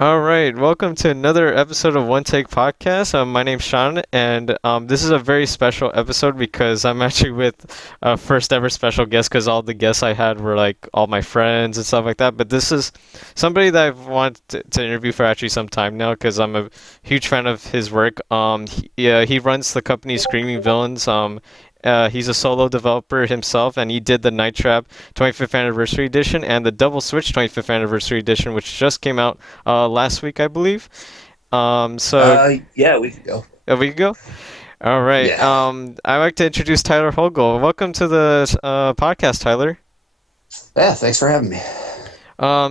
All right, welcome to another episode of One Take Podcast. My name's Sean, and this is a very special episode because I'm actually with a first ever special guest because all the guests I had were like all my friends and stuff like that. But this is somebody that I've wanted to interview for actually some time now because I'm a huge fan of his work. He runs the company Screaming Villains. He's a solo developer himself, and he did the Night Trap 25th Anniversary Edition and the Double Switch 25th Anniversary Edition, which just came out last week, I believe. So Yeah, we could go. a week ago. All right. Yeah. I'd like to introduce Tyler Hogle. Welcome to the podcast, Tyler. Yeah, thanks for having me.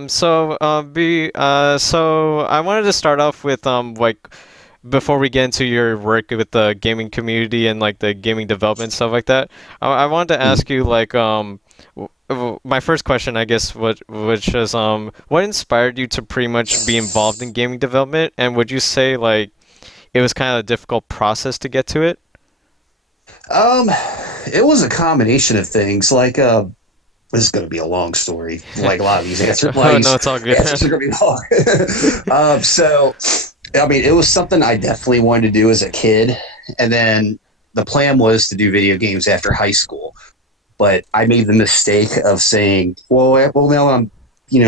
So I wanted to start off with like before we get into your work with the gaming community and like the gaming development stuff like that. I wanted to Mhm. ask you like my first question, I guess, which is what inspired you to pretty much be involved in gaming development, and would you say like it was kind of a difficult process to get to it? Um, it was a combination of things. This is going to be a long story. Like a lot of these answers, Oh no, it's all good. answers are going to be long. I mean, it was something I definitely wanted to do as a kid, and then the plan was to do video games after high school. But I made the mistake of saying, well, now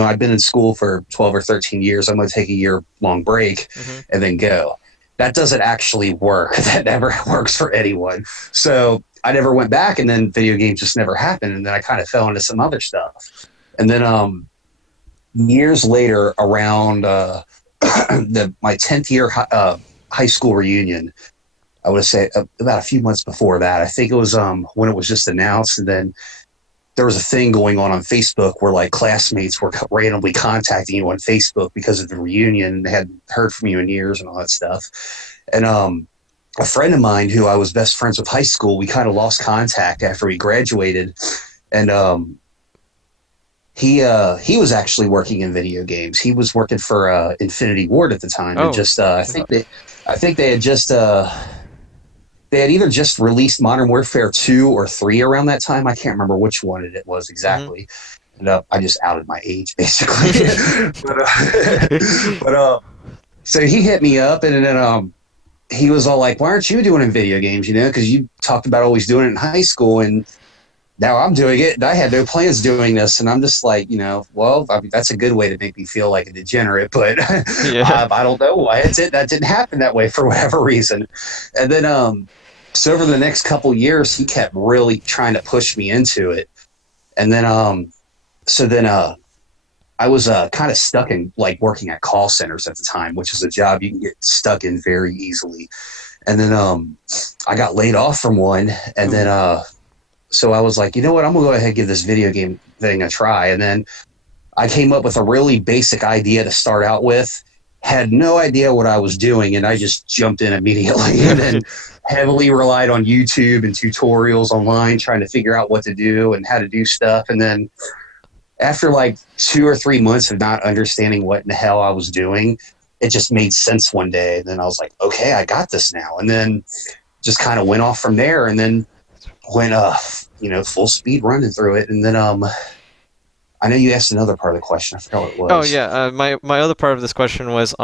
I've been in school for 12 or 13 years. I'm going to take a year long break Hmm. and then go. That doesn't actually work. That never works for anyone. So I never went back, and then video games just never happened. And then I kind of fell into some other stuff. And then years later, around my 10th year high school reunion, I would say about a few months before that. I think it was when it was just announced, and then there was a thing going on Facebook where like classmates were randomly contacting you on Facebook because of the reunion and they hadn't heard from you in years and all that stuff. And a friend of mine who I was best friends with high school, we kind of lost contact after we graduated, and he was actually working in video games. He was working for Infinity Ward at the time, and Oh. just I think they had just they had either just released Modern Warfare 2 or 3 around that time. I can't remember which one it was Hmm. exactly. And I just outed my age, basically. but so he hit me up, and then he was all like, "Why aren't you doing in video games? You know, because you talked about always doing it in high school, and now I'm doing it, and I had no plans doing this." And I'm just like, well, I mean, that's a good way to make me feel like a degenerate, but Yeah. I don't know why that didn't happen that way for whatever reason. And then so over the next couple years, he kept really trying to push me into it. And then so then I was kind of stuck in like working at call centers at the time, which is a job you can get stuck in very easily. And then I got laid off from one, and then Ooh. so I was like, you know what, I'm gonna go ahead and give this video game thing a try. And then I came up with a really basic idea to start out with, had no idea what I was doing, and I just jumped in immediately and then heavily relied on YouTube and tutorials online trying to figure out what to do and how to do stuff. And then after like 2 or 3 months of not understanding what in the hell I was doing, it just made sense one day. And then I was like, okay, I got this now. And then just kind of went off from there, and then went full speed running through it. And then I know you asked another part of the question. I forgot what it Oh was. yeah. My other part of this question was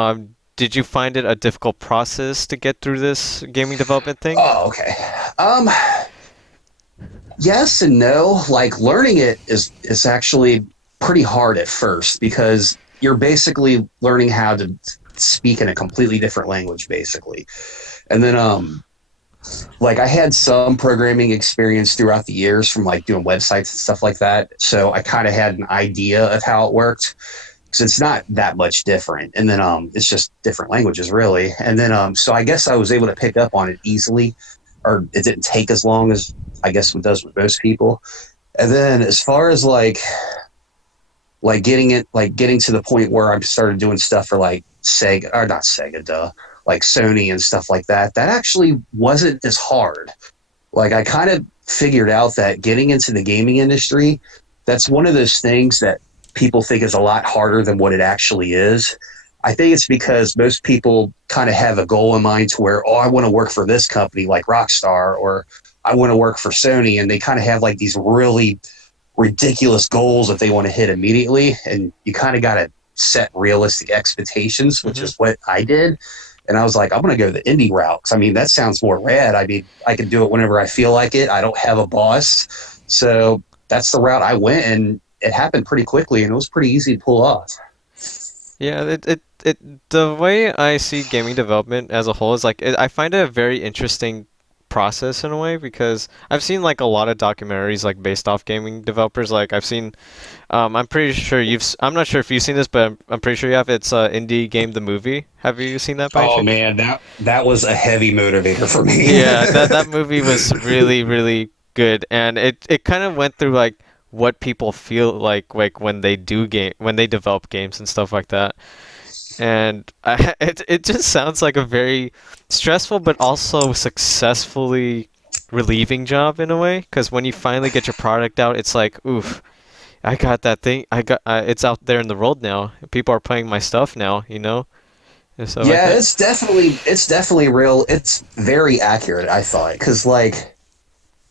did you find it a difficult process to get through this gaming development thing? Oh, okay. Um, yes and no. Like learning it is actually pretty hard at first because you're basically learning how to speak in a completely different language, basically. And then like I had some programming experience throughout the years from like doing websites and stuff like that. So I kind of had an idea of how it worked because it's not that much different. And then it's just different languages really. And then so I guess I was able to pick up on it easily, or it didn't take as long as I guess it does with most people. And then as far as getting to the point where I started doing stuff for like Sega, or not Sega, duh, like Sony and stuff like that, that actually wasn't as hard. Like I kind of figured out that getting into the gaming industry, that's one of those things that people think is a lot harder than what it actually is. I think it's because most people kind of have a goal in mind to where, oh, I want to work for this company like Rockstar, or I want to work for Sony, and they kind of have like these really ridiculous goals that they want to hit immediately, and you kind of got to set realistic expectations, which Hmm. is what I did. And I was like, I'm going to go the indie route. Cause I mean, that sounds more rad. I mean, I can do it whenever I feel like it. I don't have a boss. So that's the route I went, and it happened pretty quickly, and it was pretty easy to pull off. Yeah, the way I see gaming development as a whole is like I find it a very interesting process in a way because I've seen like a lot of documentaries like based off gaming developers. Like I've seen, I'm pretty sure I'm not sure if you've seen this, but I'm pretty sure you have. It's Indie Game the movie. Have you seen that by any Oh chance? man, that was a heavy motivator for me. Yeah, that movie was really really good, and it kind of went through like what people feel like when they when they develop games and stuff like that. And it just sounds like a very stressful but also successfully relieving job in a way. Because when you finally get your product out, it's like, oof, I got that thing. It's out there in the world now. People are playing my stuff now, and stuff like Yeah, that. it's definitely real. It's very accurate, I thought, because like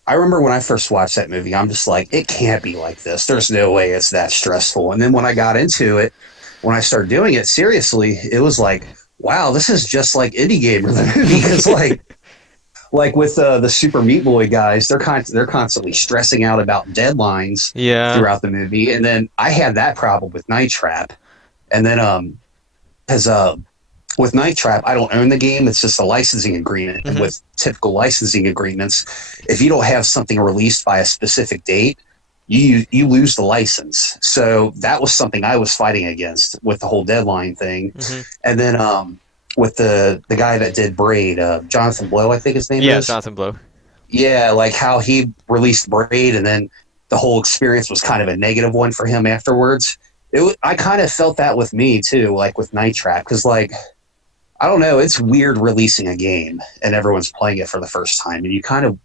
I remember when I first watched that movie, I'm just like, it can't be like this. There's no way it's that stressful. And then when I got into it, when I started doing it seriously, it was like, wow, this is just like Indie Gamer the movie. Because like with the Super Meat Boy guys, they're constantly stressing out about deadlines Yeah. throughout the movie. And then I had that problem with Night Trap. And then as with Night Trap, I don't own the game. It's just a licensing agreement. And Hmm. with typical licensing agreements, if you don't have something released by a specific date, you lose the license. So that was something I was fighting against with the whole deadline thing. Hmm. And then with the guy that did Braid, Jonathan Blow, I think his name Yeah, is. Jonathan Blow. Yeah, like how he released Braid, and then the whole experience was kind of a negative one for him afterwards. I kind of felt that with me too, like with Night Trap, because like I don't know. It's weird releasing a game and everyone's playing it for the first time, and you kind of,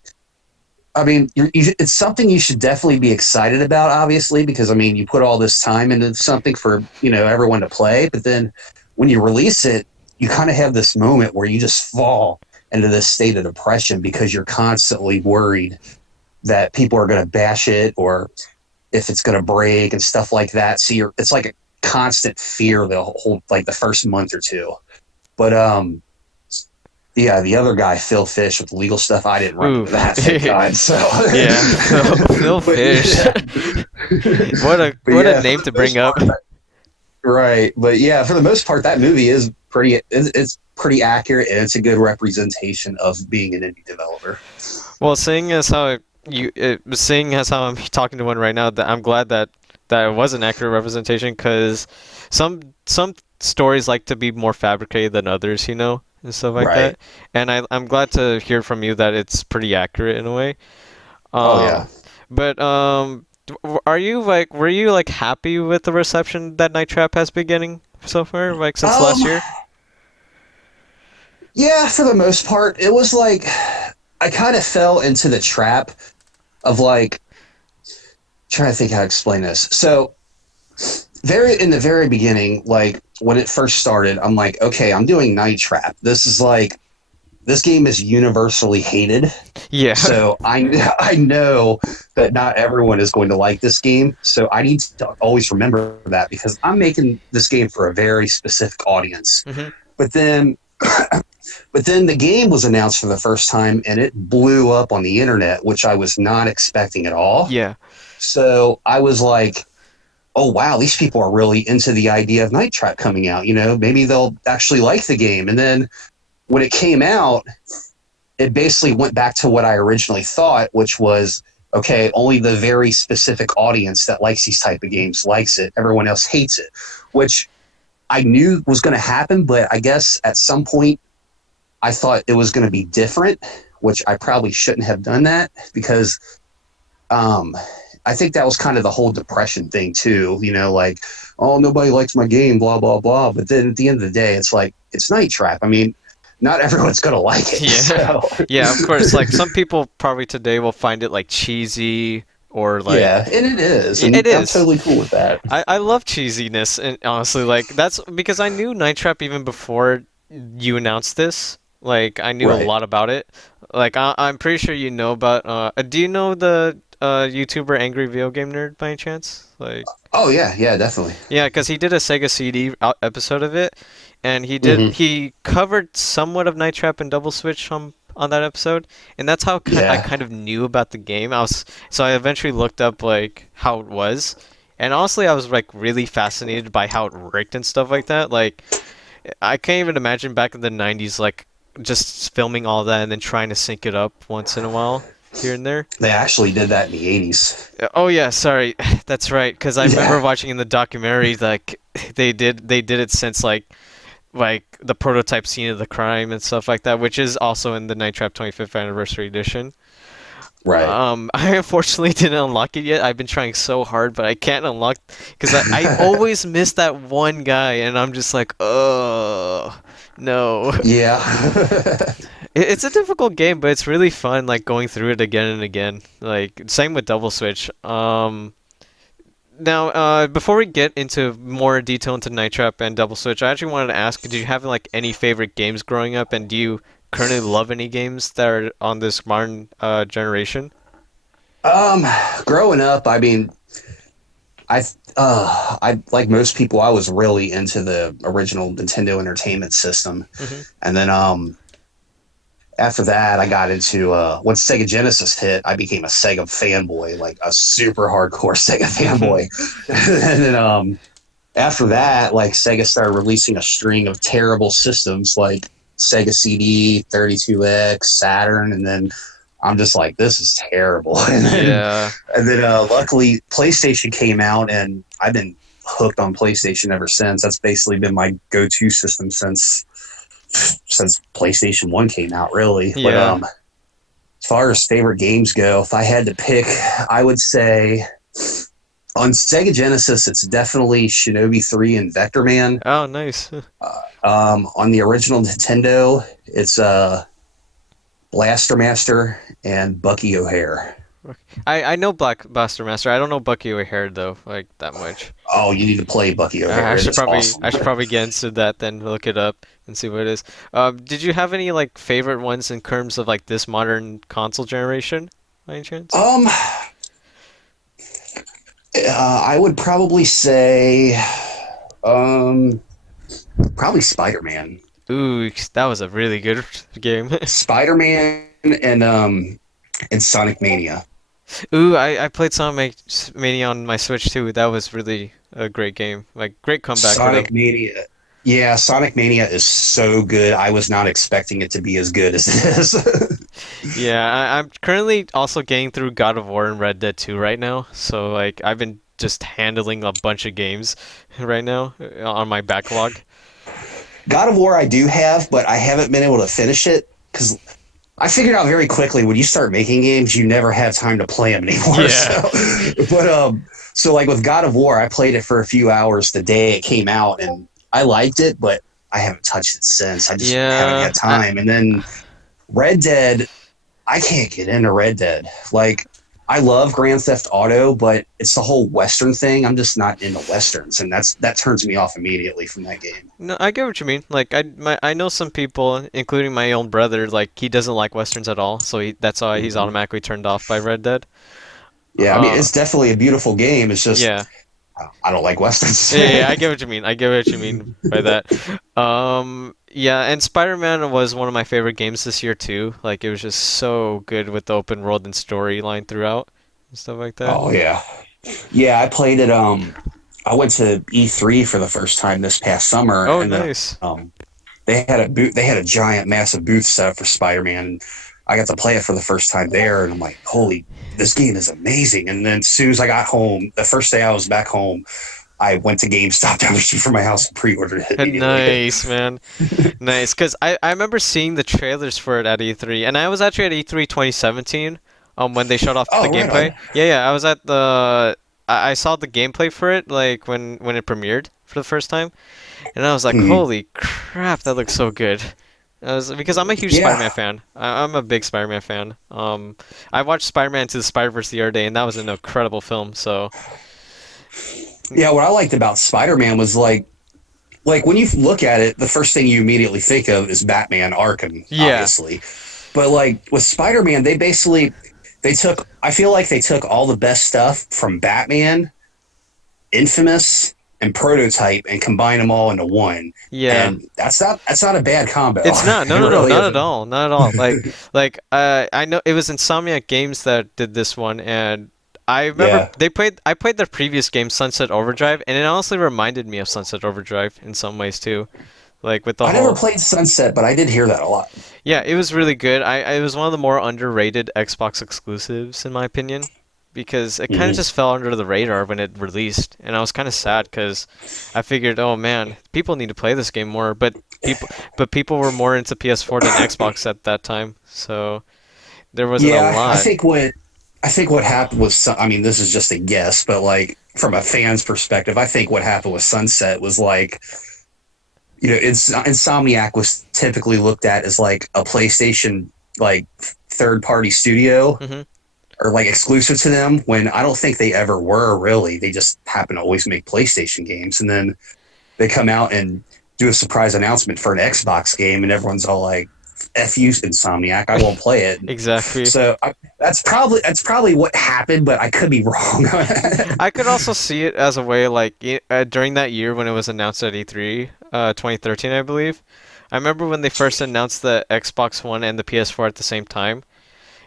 I mean, it's something you should definitely be excited about, obviously, because I mean, you put all this time into something for everyone to play, but then when you release it, you kind of have this moment where you just fall into this state of depression because you're constantly worried that people are going to bash it or if it's going to break and stuff like that. So it's like a constant fear the whole like the first month or two. But yeah, the other guy, Phil Fish, with the legal stuff, I didn't run into Oof. that, thank God. So, Yeah, Phil but Fish. yeah, but What a yeah, for name the to bring most up. part, right? But yeah, for the most part, that movie is pretty. It's pretty accurate, and it's a good representation of being an indie developer. Well, seeing as how I'm talking to one right now, that I'm glad that it was an accurate representation because some stories like to be more fabricated than others, and stuff like Right. that. And I'm glad to hear from you that it's pretty accurate in a way. Oh yeah. Um, but are you like were you like happy with the reception that Night Trap has been getting so far, like since last Um. year? Yeah, for the most part, it was like I kind of fell into the trap of like trying to think how to explain this. So very in the very beginning, like when it first started, I'm like, okay, I'm doing Night Trap. This game is universally hated. Yeah. So I know that not everyone is going to like this game. So I need to always remember that because I'm making this game for a very specific audience. Hmm. But then but then the game was announced for the first time and it blew up on the internet, which I was not expecting at all. Yeah. So I was like, oh wow, these people are really into the idea of Night Trap coming out. Maybe they'll actually like the game. And then when it came out, it basically went back to what I originally thought, which was okay, only the very specific audience that likes these type of games likes it. Everyone else hates it, which I knew was going to happen, but I guess at some point I thought it was going to be different, which I probably shouldn't have done that because um, I think that was kind of the whole depression thing too. Like, oh, nobody likes my game, blah blah blah. But then at the end of the day, it's like it's Night Trap. I mean, not everyone's gonna like it. Yeah. So Yeah, of course. Like some people probably today will find it like cheesy or like yeah, and it is, it and I'm is. totally cool with that. I love cheesiness and honestly like that's because I knew Night Trap even before you announced this. Like I knew a Right. lot about it. Like I'm pretty sure you know about do you know the YouTuber Angry Video Game Nerd by any chance? Like, Oh yeah, yeah, definitely. yeah, because he did a Sega CD episode of it, and Hmm. he covered somewhat of Night Trap and Double Switch on that episode, and that's how I Yeah. kind of knew about the game. I eventually looked up like how it was, and honestly, I was like really fascinated by how it worked and stuff like that. Like, I can't even imagine back in the '90s, like just filming all that and then trying to sync it up once in a while here and there. They actually did that in the 80s. Oh yeah, sorry, that's right. Because I remember Yeah. watching in the documentary like they did it since like the prototype scene of the crime and stuff like that, which is also in the Night Trap 25th anniversary edition. Right. I unfortunately didn't unlock it yet. I've been trying so hard, but I can't unlock because I always miss that one guy, and I'm just like, oh no. Yeah. It's a difficult game, but it's really fun, like going through it again and again. Like same with Double Switch. Now, before we get into more detail into Night Trap and Double Switch, I actually wanted to ask, did you have like any favorite games growing up, and do you currently love any games that are on this modern generation? um, Growing up, I mean, I like most people, I was really into the original Nintendo Entertainment System, Hmm. and then after that, I got into once Sega Genesis hit, I became a Sega fanboy, like a super hardcore Sega fanboy, and then after that, like Sega started releasing a string of terrible systems like Sega CD, 32X, Saturn, and then I'm just like, this is terrible. Yeah. And then luckily PlayStation came out, and I've been hooked on PlayStation ever since. That's basically been my go-to system since PlayStation 1 came out, really. But Yeah. as far as favorite games go, if I had to pick, I would say on Sega Genesis, it's definitely Shinobi 3 and Vector Man. Oh, nice. On the original Nintendo, it's Blaster Master and Bucky O'Hare. I know Black Buster Master. I don't know Bucky O'Hare though, like that much. Oh, you need to play Bucky O'Hare. It's awesome. I should probably get into that then, look it up and see what it is. Did you have any like favorite ones in terms of like this modern console generation, by any chance? Um, I would probably say, um, probably Spider Man. Ooh, that was a really good game. Spider Man and Sonic Mania. Ooh, I played Sonic Mania on my Switch too. That was really a great game. Like great comeback for them. Sonic Mania. Yeah, Sonic Mania is so good. I was not expecting it to be as good as it is. Yeah, I'm currently also getting through God of War and Red Dead 2 right now. So like I've been just handling a bunch of games right now on my backlog. God of War I do have, but I haven't been able to finish it because I figured out very quickly when you start making games, you never have time to play them anymore. Yeah. So like with God of War, I played it for a few hours the day it came out, and I liked it, but I haven't touched it since. I just haven't Yeah. had time. And then Red Dead, I can't get into Red Dead. Like, I love Grand Theft Auto, but it's the whole Western thing. I'm just not into Westerns, and that turns me off immediately from that game. No, I get what you mean. Like I know some people, including my own brother, like he doesn't like westerns at all. So that's why he's Mhm. automatically turned off by Red Dead. Yeah, I mean, Uh, it's definitely a beautiful game. It's just, yeah. I don't like Westerns. Yeah, I get what you mean. I get what you mean by that. Yeah, and Spider-Man was one of my favorite games this year too. Like it was just so good with the open world and storyline throughout and stuff like that. Oh, yeah. Yeah, I played it. I went to E3 for the first time this past summer, Oh, and nice. they had a booth. They had a giant, massive booth set up for Spider-Man. And I got to play it for the first time there, and I'm like, "Holy, this game is amazing!" And then as soon as I got home, the first day I was back home, I went to GameStop down the street from my house and pre-ordered it immediately. Nice, man. Nice. Because I remember seeing the trailers for it at E3, and I was actually at E3 2017 when they showed off Oh, the right gameplay. on. Yeah, I was at I saw the gameplay for it, like when it premiered for the first time, and I was like, Mhm. holy crap, that looks so good. Because I'm a huge Yeah, Spider-Man fan. I'm a big Spider-Man fan. I watched Spider-Man to the Spider-Verse the other day, and that was an incredible film. So, yeah. What I liked about Spider-Man was like when you look at it, the first thing you immediately think of is Batman Arkham, yeah. obviously. But like with Spider-Man, they basically I feel like they took all the best stuff from Batman, Infamous, and Prototype and combined them all into one. Yeah. And that's not a bad combo. It's not. No, It no, no, really not at isn't. all. Not at all. I know it was Insomniac Games that did this one, and I remember Yeah. I played their previous game, Sunset Overdrive, and it honestly reminded me of Sunset Overdrive in some ways too. Like with the I never whole, played Sunset, but I did hear that a lot. yeah, it was really good. It was one of the more underrated Xbox exclusives in my opinion, because it kind of Mhm. just fell under the radar when it released, and I was kind of sad because I figured, oh man, people need to play this game more, but people were more into PS4 than Xbox at that time, so there wasn't a Yeah, lot. I think what happened was I mean, this is just a guess, but like from a fan's perspective, I think what happened with Sunset was like, Insomniac was typically looked at as like a PlayStation like third party studio Hmm. or like exclusive to them when I don't think they ever were really. They just happen to always make PlayStation games, and then they come out and do a surprise announcement for an Xbox game, and everyone's all like, "F you, Insomniac, I won't play it." Exactly. So that's probably what happened, but I could be wrong. I could also see it as a way like during that year when it was announced at E3, 2013, I believe. I remember when they first announced the Xbox One and the PS4 at the same time.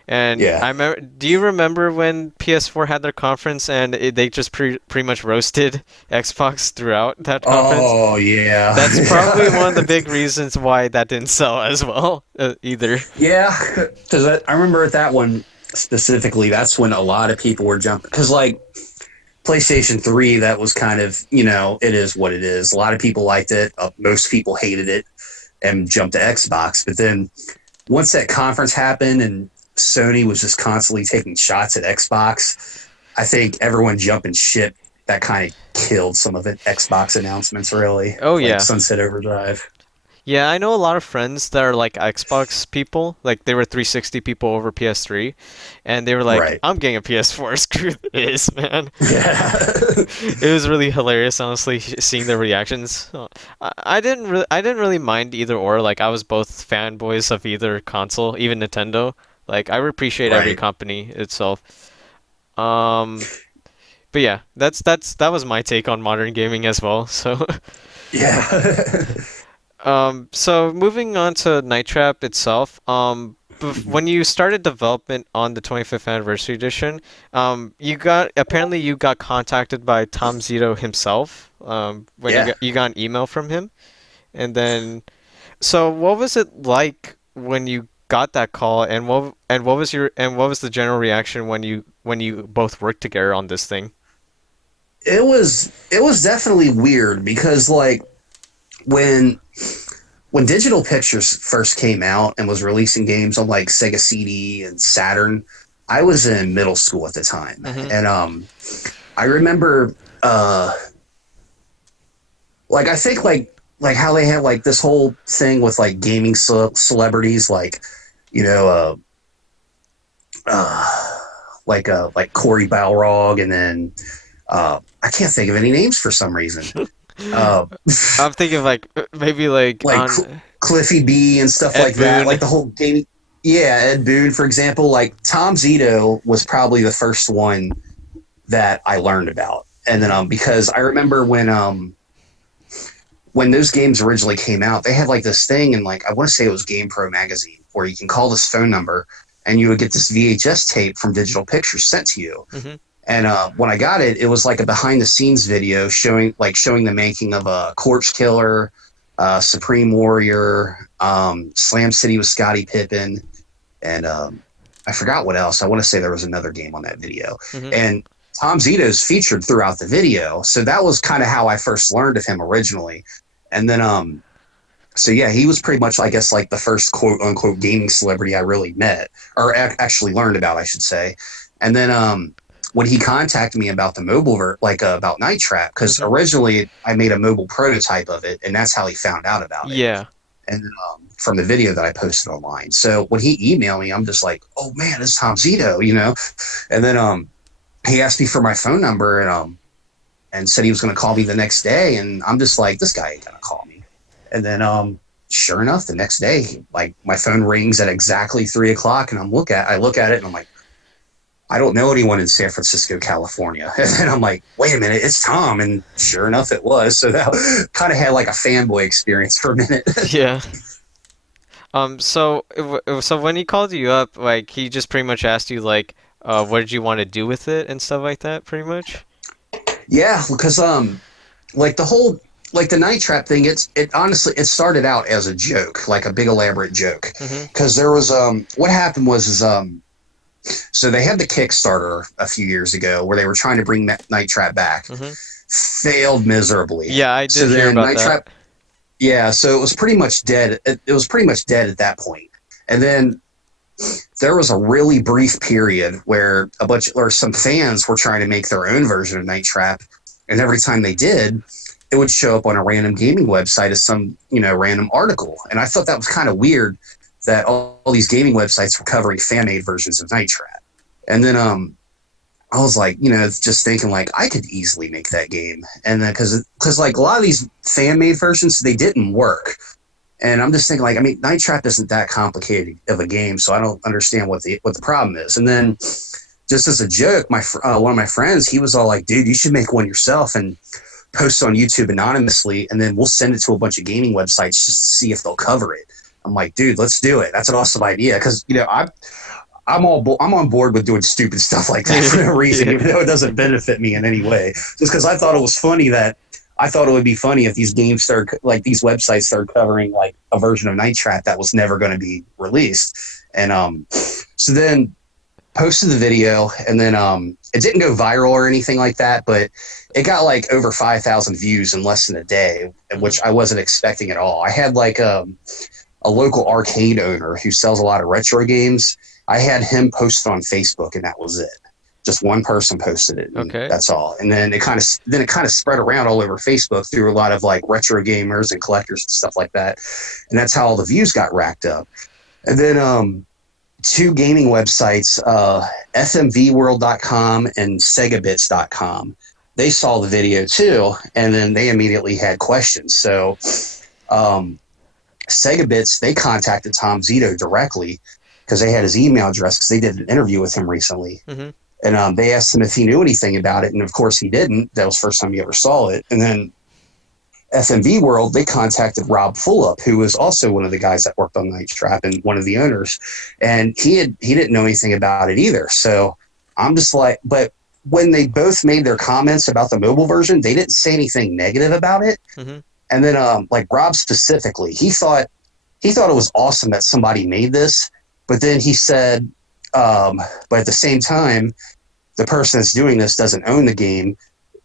And Yeah. I remember, do you remember when PS4 had their conference and they just pretty much roasted Xbox throughout that conference? Oh yeah. That's probably one of the big reasons why that didn't sell as well, either. Yeah, because I remember at that one specifically, that's when a lot of people were jumping. Because like PlayStation 3, that was kind of, it is what it is. A lot of people liked it. Most people hated it and jumped to Xbox. But then once that conference happened and Sony was just constantly taking shots at Xbox, I think everyone jumping ship, that kind of killed some of the Xbox announcements, really. Oh Like yeah. Sunset Overdrive. Yeah, I know a lot of friends that are like Xbox people, like they were 360 people over PS3, and they were like, Right. "I'm getting a PS4, screw this, man." Yeah. It was really hilarious, honestly, seeing their reactions. I didn't really mind either or. Like I was both fanboys of either console, even Nintendo. Like I appreciate every Right. company itself. Um, but yeah, that was my take on modern gaming as well. So. Yeah. So moving on to Night Trap itself, when you started development on the 25th anniversary edition, you got contacted by Tom Zito himself, when Yeah. you got an email from him, and then, so what was it like when you got that call, and what was the general reaction when you both worked together on this thing? It was definitely weird because like when when digital pictures first came out and was releasing games on like Sega CD and Saturn, I was in middle school at the time. Hmm. And I remember like I think like how they had like this whole thing with like gaming celebrities like you know like Corey Balrog, and then I can't think of any names for some reason. Uh, I'm thinking like maybe like like on Cliffy B and stuff Ed like that. Boon. Like the whole gaming. Yeah, Ed Boon, for example. Like Tom Zito was probably the first one that I learned about, and then because I remember when those games originally came out, they had like this thing, and like I want to say it was GamePro magazine, where you can call this phone number, and you would get this VHS tape from Digital Pictures sent to you. Hmm. And when I got it, it was like a behind the scenes video showing the making of a Corpse Killer, Supreme Warrior, Slam City with Scottie Pippen, and I forgot what else. I want to say there was another game on that video. Hmm. And Tom Zito's featured throughout the video, so that was kind of how I first learned of him originally. And then so yeah, he was pretty much, I guess, like the first quote unquote gaming celebrity I really met, or actually learned about, I should say. And then when he contacted me about the about Night Trap, because Hmm. originally I made a mobile prototype of it, and that's how he found out about it. Yeah. And then, from the video that I posted online. So when he emailed me, I'm just like, oh man, it's Tom Zito. And then he asked me for my phone number and said he was going to call me the next day, and I'm just like, this guy ain't going to call me. And then sure enough, the next day, like my phone rings at exactly 3 o'clock, and I look at it, and I'm like, I don't know anyone in San Francisco, California. And then I'm like, wait a minute, it's Tom. And sure enough, it was. So that kind of had like a fanboy experience for a minute. Yeah. So when he called you up, like he just pretty much asked you like, what did you want to do with it and stuff like that, pretty much. Yeah, because like the whole like the night trap thing, it honestly it started out as a joke, like a big elaborate joke. Mhm. Because there was what happened was is so they had the Kickstarter a few years ago where they were trying to bring Night Trap back. Mhm. Failed miserably. Yeah, I So did hear then about Night that. Trap, yeah, so it was pretty much dead. It was pretty much dead at that point. And then there was a really brief period where a bunch or some fans were trying to make their own version of Night Trap, and every time they did, it would show up on a random gaming website as some random article. And I thought that was kind of weird that all these gaming websites were covering fan made versions of Night Trap. And then I was like, just thinking like I could easily make that game, and then because like a lot of these fan made versions they didn't work. And I'm just thinking, like, I mean, Night Trap isn't that complicated of a game, so I don't understand what the problem is. And then, just as a joke, one of my friends, he was all like, "Dude, you should make one yourself and post it on YouTube anonymously, and then we'll send it to a bunch of gaming websites just to see if they'll cover it." I'm like, "Dude, let's do it. That's an awesome idea." Because I'm on board with doing stupid stuff like that for no reason, even though it doesn't benefit me in any way. Just because I thought it was funny that I thought it would be funny if these games started, like these websites started covering like a version of Night Trap that was never going to be released. And so then posted the video, and then it didn't go viral or anything like that, but it got like over 5,000 views in less than a day, which I wasn't expecting at all. I had like a local arcade owner who sells a lot of retro games. I had him post it on Facebook, and that was it. Just one person posted it. And Okay. that's all. And then it kind of spread around all over Facebook through a lot of like retro gamers and collectors and stuff like that. And that's how all the views got racked up. And then two gaming websites, fmvworld.com and segabits.com, they saw the video too, and then they immediately had questions. So Segabits, they contacted Tom Zito directly because they had his email address because they did an interview with him recently. Mhm. And they asked him if he knew anything about it, and of course he didn't. That was the first time he ever saw it. And then FMV World, they contacted Rob Fullup, who was also one of the guys that worked on Night Trap and one of the owners, and he didn't know anything about it either. So I'm just like, but when they both made their comments about the mobile version, they didn't say anything negative about it. Mhm. And then like Rob specifically, he thought it was awesome that somebody made this, but then he said, but at the same time, the person that's doing this doesn't own the game,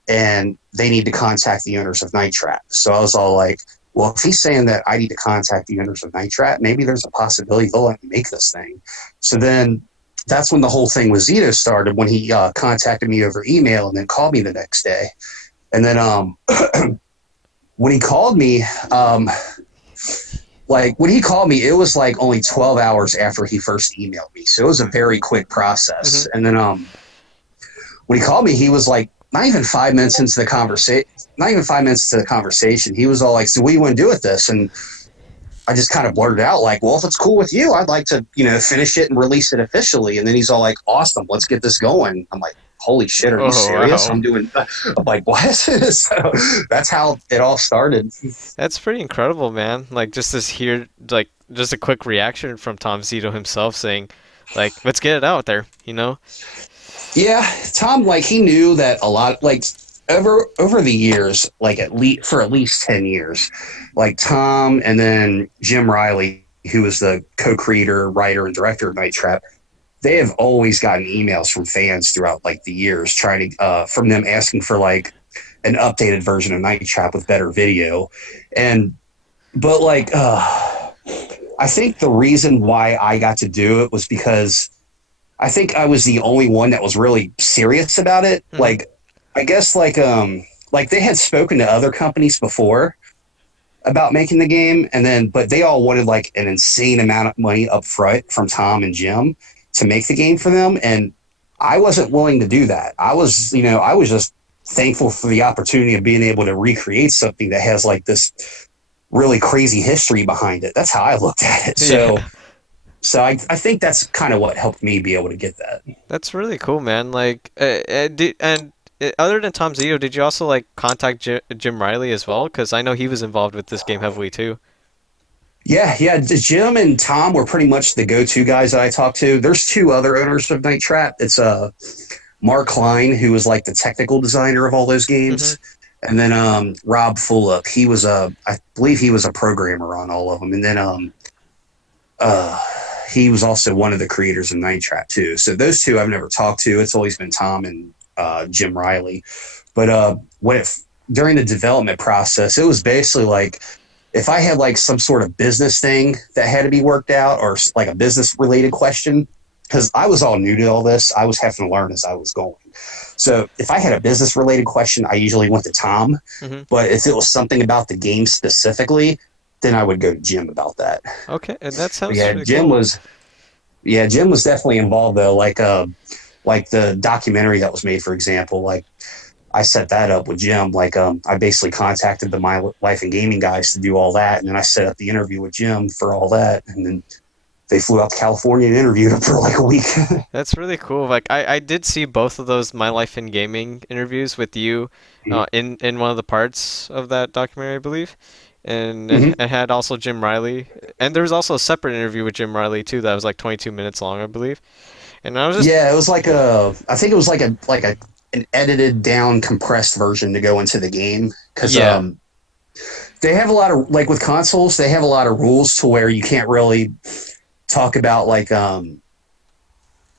and they need to contact the owners of Night Trap. So I was all like, well, if he's saying that I need to contact the owners of Night Trap, maybe there's a possibility they'll let me make this thing. So then that's when the whole thing with Zito started, when he contacted me over email and then called me the next day. And then when he called me, it was like only 12 hours after he first emailed me. So it was a very quick process. Mhm. And then when he called me, he was like, not even 5 minutes into the conversation, he was all like, "So what do you want to do with this?" And I just kind of blurted out like, "Well, if it's cool with you, I'd like to, finish it and release it officially." And then he's all like, "Awesome, let's get this going." I'm like, "Holy shit, are you serious?" Wow. I'm like, "What?" So that's how it all started. That's pretty incredible, man. Like just this here, like just a quick reaction from Tom Zito himself saying, like, let's get it out there, you know? Yeah, Tom, like he knew that a lot, like over the years, like at least 10 years, like Tom and then Jim Riley, who was the co-creator, writer, and director of Night Trap, they have always gotten emails from fans throughout like the years trying to from them asking for like an updated version of Night Trap with better video. But like I think the reason why I got to do it was because I think I was the only one that was really serious about it. Mhm. Like, I guess like they had spoken to other companies before about making the game, but they all wanted like an insane amount of money up front from Tom and Jim to make the game for them, and I wasn't willing to do that. I was just thankful for the opportunity of being able to recreate something that has like this really crazy history behind it. That's how I looked at it. So. Yeah. So I think that's kind of what helped me be able to get that. That's really cool, man. Like, other than Tom Zito, did you also like contact Jim Riley as well? Because I know he was involved with this game heavily too. Yeah, yeah. Jim and Tom were pretty much the go-to guys that I talked to. There's two other owners of Night Trap. It's Mark Klein, who was like the technical designer of all those Hmm. games, and then Rob Fulop. He was I believe he was a programmer on all of them, and then uh, he was also one of the creators of Night Trap too. So those two I've never talked to. It's always been Tom and Jim Riley. But what if during the development process, it was basically like if I had like some sort of business thing that had to be worked out or like a business related question, because I was all new to all this, I was having to learn as I was going. So if I had a business related question, I usually went to Tom. Hmm. But if it was something about the game specifically, then I would go to Jim about that. Okay, and that But sounds really cool. Jim was definitely involved though. Like the documentary that was made, for example, like I set that up with Jim. Like, I basically contacted the My Life and Gaming guys to do all that, and then I set up the interview with Jim for all that, and then they flew out to California and interviewed him for like a week. That's really cool. Like I did see both of those My Life in Gaming interviews with you in one of the parts of that documentary, I believe. And Mm-hmm. it had also Jim Riley. And there was also a separate interview with Jim Riley too that was like 22 minutes long, I believe. And I was just Yeah, it was I think it was like a an edited down compressed version to go into the game because yeah. they have a lot of like with consoles they have a lot of rules to where you can't really talk about like on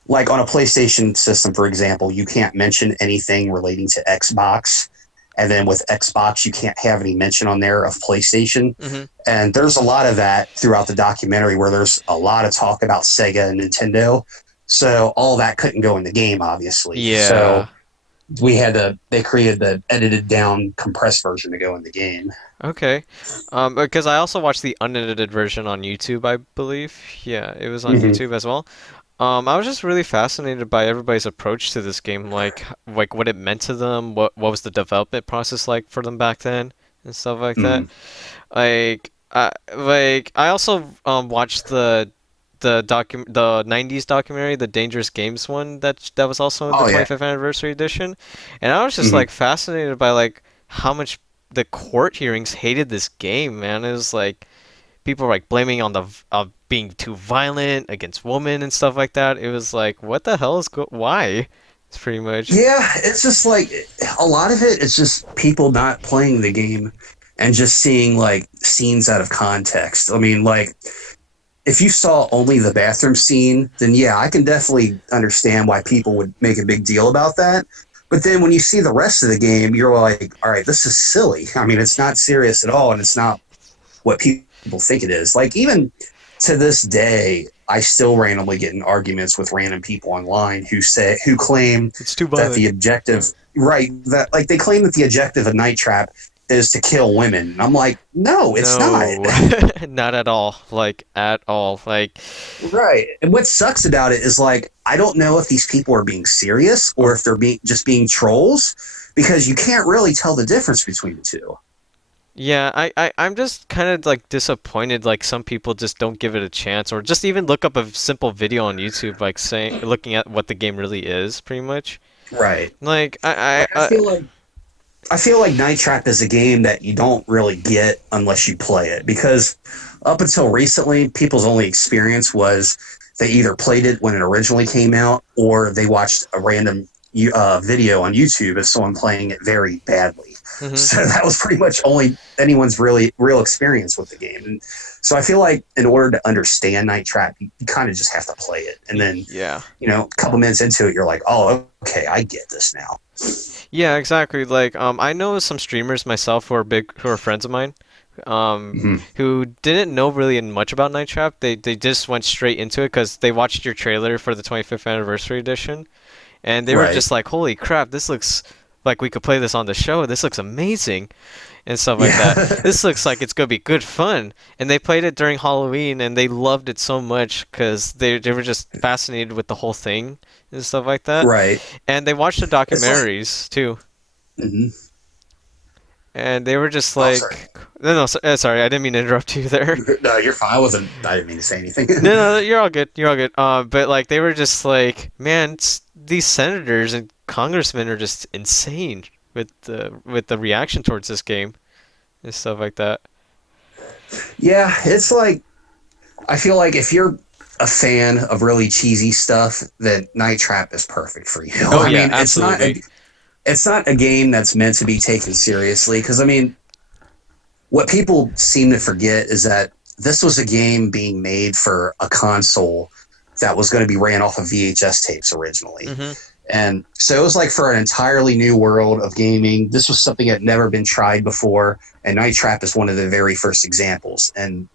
a PlayStation system, for example, you can't mention anything relating to Xbox. And then with Xbox, you can't have any mention on there of PlayStation. Hmm. And there's a lot of that throughout the documentary where there's a lot of talk about Sega and Nintendo. So all that couldn't go in the game, obviously. Yeah. So they created the edited down compressed version to go in the game. Okay. Because I also watched the unedited version on YouTube, I believe. Yeah, it was on Mm-hmm. YouTube as well. I was just really fascinated by everybody's approach to this game, like what it meant to them, what was the development process like for them back then, and stuff like that. Mm-hmm. I also watched the 90s documentary, the Dangerous Games one that was also in the Oh, yeah. 25th anniversary edition, and I was just Mm-hmm. like fascinated by like how much the court hearings hated this game, man. It was like people were like blaming on the being too violent against women and stuff like that. It was like, what the hell why? It's pretty much. Yeah, it's just like a lot of it. It's just people not playing the game and just seeing like scenes out of context. I mean, like if you saw only the bathroom scene, then yeah, I can definitely understand why people would make a big deal about that. But then when you see the rest of the game, you're like, all right, this is silly. I mean, it's not serious at all, and it's not what people think it is. Like even to this day, I still randomly get in arguments with random people online who claim It's too that violent. the objective right that like they claim that the objective of Night Trap is to kill women. And I'm like, no, it's not. No, not at all. Like at all. Like Right. And what sucks about it is like I don't know if these people are being serious or or if they're being trolls because you can't really tell the difference between the two. yeah, I'm just kind of like disappointed like some people just don't give it a chance or just even look up a simple video on YouTube like saying looking at what the game really is pretty much. Right. Like Like I feel like Night Trap is a game that you don't really get unless you play it because up until recently, people's only experience was they either played it when it originally came out or they watched a random video on YouTube of someone playing it very badly. Mhm. So that was pretty much only anyone's really real experience with the game. And so I feel like in order to understand Night Trap, you kind of just have to play it. And then, Yeah. a couple minutes into it, you're like, oh, okay, I get this now. Yeah, exactly. Like, I know some streamers myself who are friends of mine, Mm-hmm. who didn't know really much about Night Trap. They just went straight into it because they watched your trailer for the 25th anniversary edition, and they were Right. just like, "Holy crap! This looks like we could play this on the show. This looks amazing." And stuff like that. Yeah. This looks like it's gonna be good fun. And they played it during Halloween, and they loved it so much because they were just fascinated with the whole thing and stuff like that. Right. And they watched the It's like, documentaries too. mhm. and they were just Oh, sorry. like, no, no, sorry, I didn't mean to interrupt you there. No, you're fine. I didn't mean to say anything. No, no, you're all good. You're all good. But like they were just like, man, these senators and congressmen are just insane with the reaction towards this game and stuff like that. Yeah, it's like I feel like if you're a fan of really cheesy stuff, then Night Trap is perfect for you. Oh I yeah, mean, absolutely. it's not a game that's meant to be taken seriously because I mean, what people seem to forget is that this was a game being made for a console that was going to be ran off of VHS tapes originally. Hmm. And so it was like for an entirely new world of gaming. This was something that had never been tried before. And Night Trap is one of the very first examples. And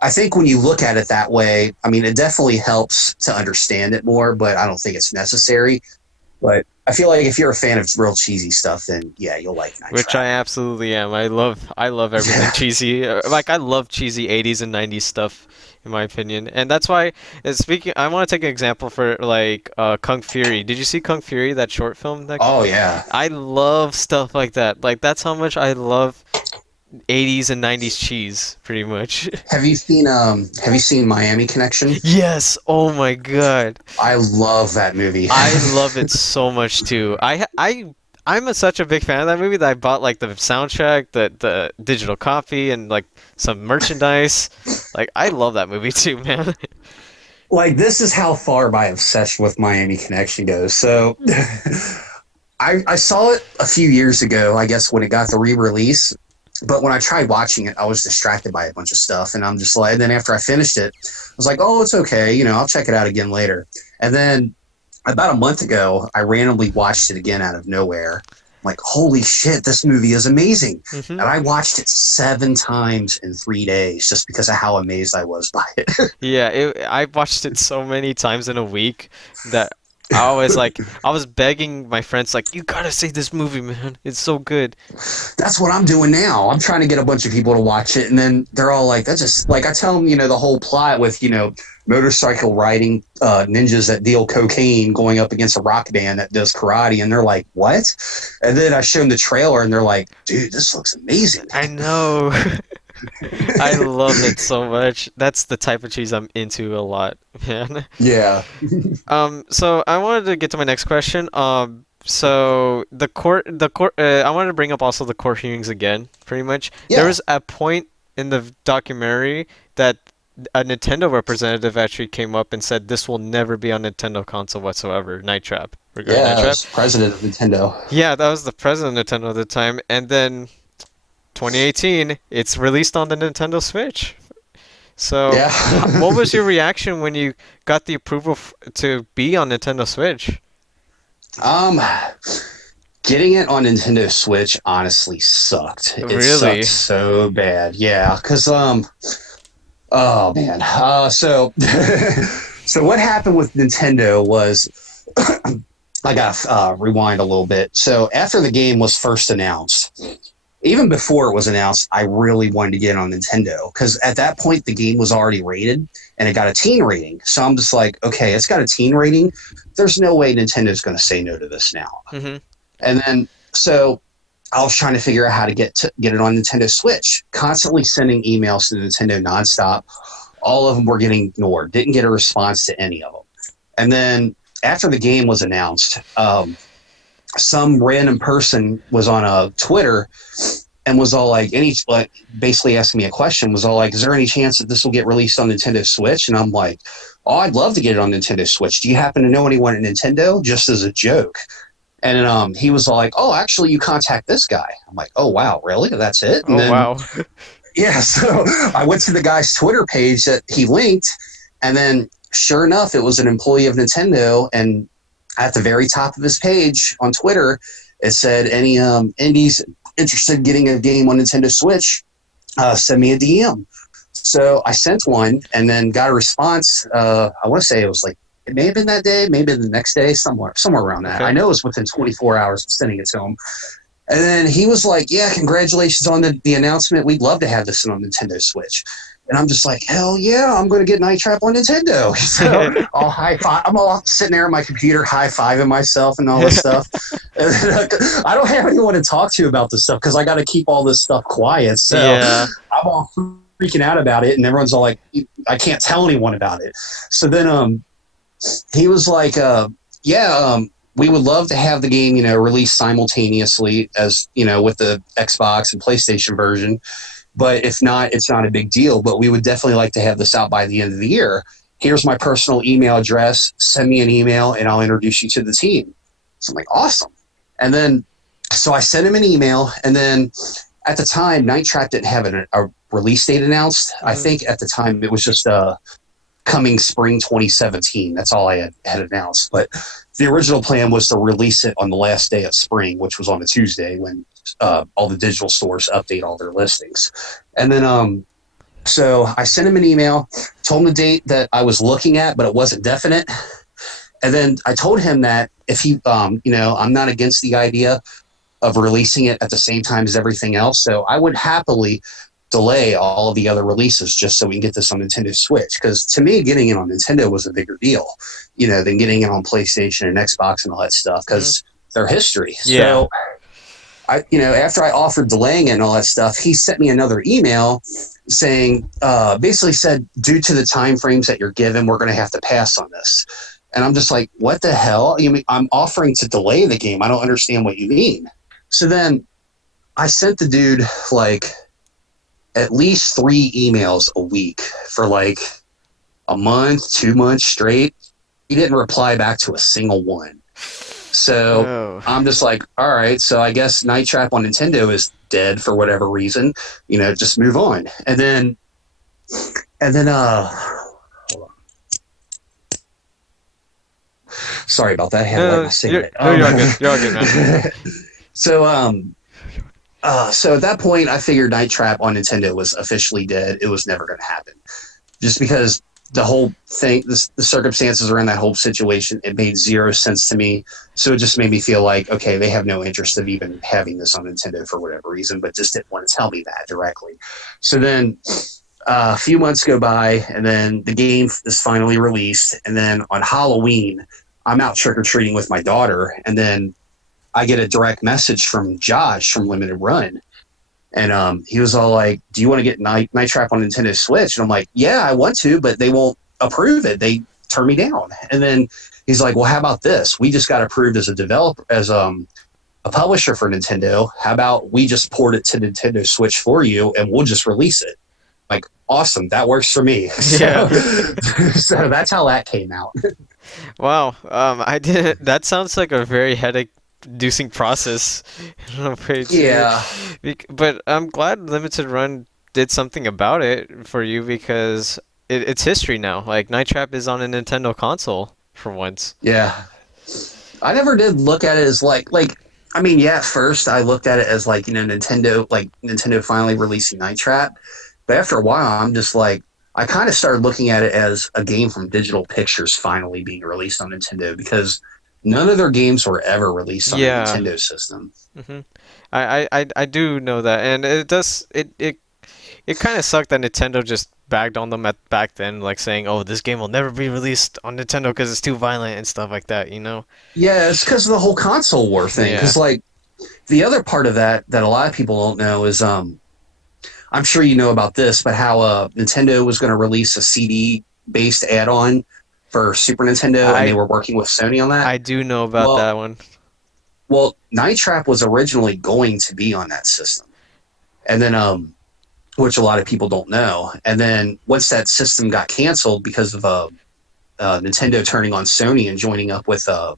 I think when you look at it that way, I mean, it definitely helps to understand it more, but I don't think it's necessary. But I feel like if you're a fan of real cheesy stuff, then yeah, you'll like Night Which I Trap. absolutely am. I love everything Yeah. cheesy. Like I love cheesy 80s and 90s stuff, in my opinion. And that's why, speaking, I want to take an example for like Kung Fury. Did you see Kung Fury, that short film? That Oh yeah. I love stuff like that. Like that's how much I love 80s and 90s cheese, pretty much. Have you seen Miami Connection? Yes. Oh my God. I love that movie. I love it so much too. Such a big fan of that movie that I bought like the soundtrack, the digital copy, and like some merchandise. Like I love that movie too, man. Like this is how far my obsession with Miami Connection goes. So I saw it a few years ago, I guess when it got the re-release. But when I tried watching it, I was distracted by a bunch of stuff, and I'm just like. And then after I finished it, I was like, "Oh, it's okay. You know, I'll check it out again later." And then about a month ago, I randomly watched it again out of nowhere. I'm like, holy shit, this movie is amazing! Hmm. And I watched it 7 times in 3 days just because of how amazed I was by it. Yeah, I watched it so many times in a week that I was begging my friends like, you gotta see this movie, man. It's so good. That's what I'm doing now. I'm trying to get a bunch of people to watch it, and then they're all like, "That's just like," I tell them, the whole plot with motorcycle riding ninjas that deal cocaine going up against a rock band that does karate, and they're like, "What?" And then I show them the trailer, and they're like, "Dude, this looks amazing." I know. I love it so much. That's the type of cheese I'm into a lot, man. Yeah, So I wanted to get to my next question. So I wanted to bring up also the court hearings again, pretty much. There yeah, was a point in the documentary that a Nintendo representative actually came up and said this will never be on Nintendo console whatsoever, Night Trap, regarding Night yeah. I Trap. was president of Nintendo. Yeah, that was the president of Nintendo at the time, and then 2018, it's released on the Nintendo Switch. So, Yeah. what was your reaction when you got the approval to be on Nintendo Switch? um, Getting it on Nintendo Switch honestly sucked. It sucked Really? so bad. Yeah, because oh man. So so what happened with Nintendo was I got to rewind a little bit. So after the game was first announced, even before it was announced, I really wanted to get on Nintendo because at that point the game was already rated and it got a teen rating. So I'm just like, okay, it's got a teen rating. There's no way Nintendo's going to say no to this now. Hmm. And then so I was trying to figure out how to get it on Nintendo Switch. Constantly sending emails to Nintendo nonstop. All of them were getting ignored. Didn't get a response to any of them. And then after the game was announced, some random person was on a Twitter and was all like, basically asking me a question. Was all like, "Is there any chance that this will get released on Nintendo Switch?" And I'm like, "Oh, I'd love to get it on Nintendo Switch. Do you happen to know anyone at Nintendo?" Just as a joke. And he was all like, "Oh, actually, you contact this guy." I'm like, "Oh, wow, really? That's it?" And Oh, then, wow. yeah, so I went to the guy's Twitter page that he linked, and then sure enough, it was an employee of Nintendo. And at the very top of his page on Twitter, it said, "Any indies interested in getting a game on Nintendo Switch, send me a DM." So I sent one and then got a response. I want to say it was like, it may have been that day, maybe the next day, somewhere around that. Okay. I know it was within 24 hours of sending it to him. And then he was like, yeah, congratulations on the announcement. We'd love to have this on Nintendo Switch. And I'm just like, hell yeah, I'm going to get Night Trap on Nintendo. So I'll high five. I'm all sitting there on my computer, high fiving myself and all this stuff. And I don't have anyone to talk to about this stuff because I got to keep all this stuff quiet. So Yeah. I'm all freaking out about it. And everyone's all like, I can't tell anyone about it. So then he was like, we would love to have the game, released simultaneously as, with the Xbox and PlayStation version. But if not, it's not a big deal. But we would definitely like to have this out by the end of the year. Here's my personal email address. Send me an email and I'll introduce you to the team. So I'm like, awesome. And then, so I sent him an email. And then at the time, Night Trap didn't have a release date announced. I think at the time it was just coming spring 2017. That's all I had announced. But the original plan was to release it on the last day of spring, which was on a Tuesday when all the digital stores update all their listings. And then so I sent him an email, told him the date that I was looking at, but it wasn't definite. And then I told him that if he, I'm not against the idea of releasing it at the same time as everything else. So I would happily delay all of the other releases just so we can get this on Nintendo Switch. Because to me, getting it on Nintendo was a bigger deal, than getting it on PlayStation and Xbox and all that stuff because their history. Yeah. So, after I offered delaying it and all that stuff, he sent me another email saying, basically said, due to the time frames that you're given, we're going to have to pass on this. And I'm just like, what the hell? I'm offering to delay the game. I don't understand what you mean. So then I sent the dude at least 3 emails a week for a month, 2 months straight. He didn't reply back to a single one. So I'm just like, all right, so I guess Night Trap on Nintendo is dead for whatever reason, just move on. And then hold on. Sorry about that. I had to light my cigarette. You're all good. You're all good, man. So at that point, I figured Night Trap on Nintendo was officially dead. It was never going to happen. Just because the whole thing, the circumstances around that whole situation, it made 0 sense to me. So it just made me feel like, okay, they have no interest of even having this on Nintendo for whatever reason, but just didn't want to tell me that directly. So then a few months go by, and then the game is finally released. And then on Halloween, I'm out trick-or-treating with my daughter, and then I get a direct message from Josh from Limited Run. And he was all like, do you want to get Night Trap on Nintendo Switch? And I'm like, yeah, I want to, but they won't approve it. They turn me down. And then he's like, well, how about this? We just got approved as a developer, as a publisher for Nintendo. How about we just port it to Nintendo Switch for you and we'll just release it? Like, awesome. That works for me. Yeah. So that's how that came out. Wow. That sounds like a very headache-inducing process. Yeah. But I'm glad Limited Run did something about it for you because it's history now. Like, Night Trap is on a Nintendo console for once. Yeah. I never did look at it as at first I looked at it as Nintendo finally releasing Night Trap. But after a while, I'm just like, I kind of started looking at it as a game from Digital Pictures finally being released on Nintendo because none of their games were ever released on the Nintendo system. Mm-hmm. I do know that, and it kind of sucked that Nintendo just bagged on them back then, like saying, "Oh, this game will never be released on Nintendo because it's too violent and stuff like that." Yeah, it's because of the whole console war thing. Because the other part of that a lot of people don't know is I'm sure you know about this, but how Nintendo was going to release a CD-based add-on for Super Nintendo, and they were working with Sony on that. I do know about that one. Well, Night Trap was originally going to be on that system, and then which a lot of people don't know. And then once that system got canceled because of Nintendo turning on Sony and joining up with I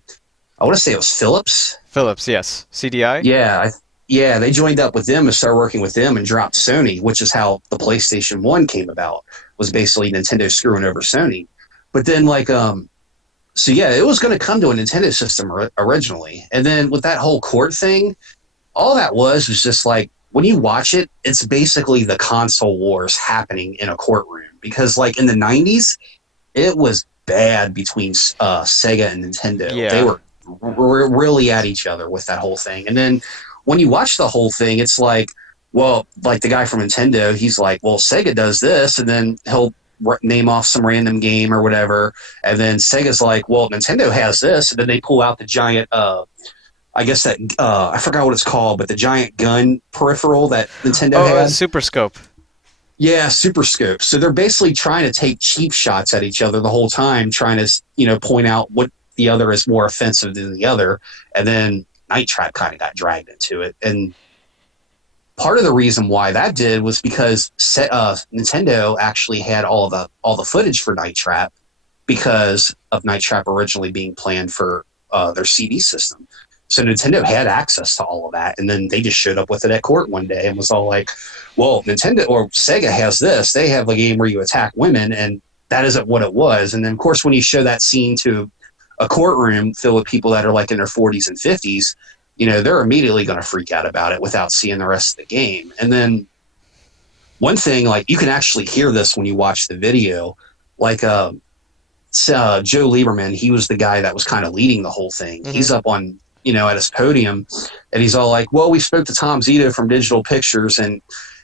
want to say it was Philips. Philips, yes, CDI. Yeah, they joined up with them and started working with them and dropped Sony, which is how the PlayStation 1 came about, was basically Nintendo screwing over Sony. But then, it was going to come to a Nintendo system originally. And then with that whole court thing, all that was just when you watch it, it's basically the console wars happening in a courtroom. Because, in the 90s, it was bad between Sega and Nintendo. Yeah. They were really at each other with that whole thing. And then when you watch the whole thing, it's like, well, like the guy from Nintendo, he's like, well, Sega does this, and then he'll name off some random game or whatever, and then Sega's like, well, Nintendo has this, and then they pull out the giant, I guess that I forgot what it's called, but the giant gun peripheral that Nintendo Oh, had. Super Scope. Yeah, super scope. So they're basically trying to take cheap shots at each other the whole time, trying to, point out what the other is more offensive than the other. And then Night Trap kind of got dragged into it. And part of the reason why that did was because Nintendo actually had all the footage for Night Trap because of Night Trap originally being planned for their CD system. So Nintendo had access to all of that, and then they just showed up with it at court one day and was all like, well, Nintendo or Sega has this. They have a game where you attack women, and that isn't what it was. And then, of course, when you show that scene to a courtroom filled with people that are like in their 40s and 50s, they're immediately going to freak out about it without seeing the rest of the game. And then one thing, like, you can actually hear this when you watch the video, like Joe Lieberman, he was the guy that was kind of leading the whole thing. Mm-hmm. He's up on at his podium, and he's all like, well, we spoke to Tom Zito from Digital Pictures, and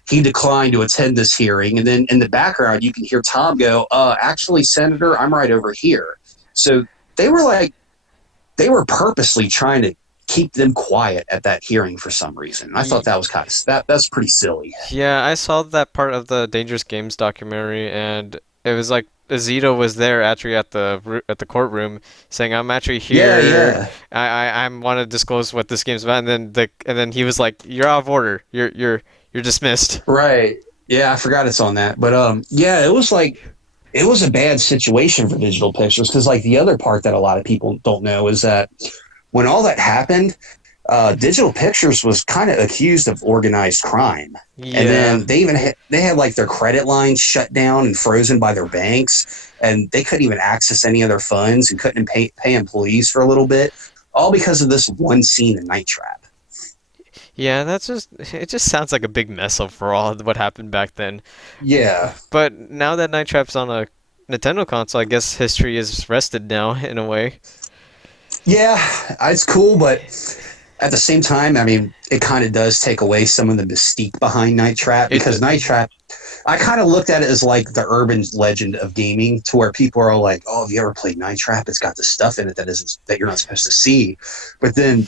he declined to attend this hearing. And then in the background, you can hear Tom go, actually, Senator, I'm right over here. So they were purposely trying to keep them quiet at that hearing for some reason. I thought that was that's pretty silly. Yeah, I saw that part of the Dangerous Games documentary, and it was like Zito was there actually at the courtroom saying, "I'm actually here. Yeah. I want to disclose what this game's about." And then he was like, "You're out of order. You're dismissed." Right. Yeah, I forgot it's on that. But yeah, it was a bad situation for Digital Pictures because like the other part that a lot of people don't know is that when all that happened, Digital Pictures was kind of accused of organized crime. Yeah. And then they had like their credit lines shut down and frozen by their banks, and they couldn't even access any of their funds and couldn't pay employees for a little bit, all because of this one scene in Night Trap. Yeah, it just sounds like a big mess up for all of what happened back then. Yeah. But now that Night Trap's on a Nintendo console, I guess history is rested now in a way. Yeah, it's cool, but at the same time, I mean, it kind of does take away some of the mystique behind Night Trap because Night Trap, I kind of looked at it as like the urban legend of gaming, to where people are all like, "Oh, have you ever played Night Trap? It's got this stuff in it that you're not supposed to see." But then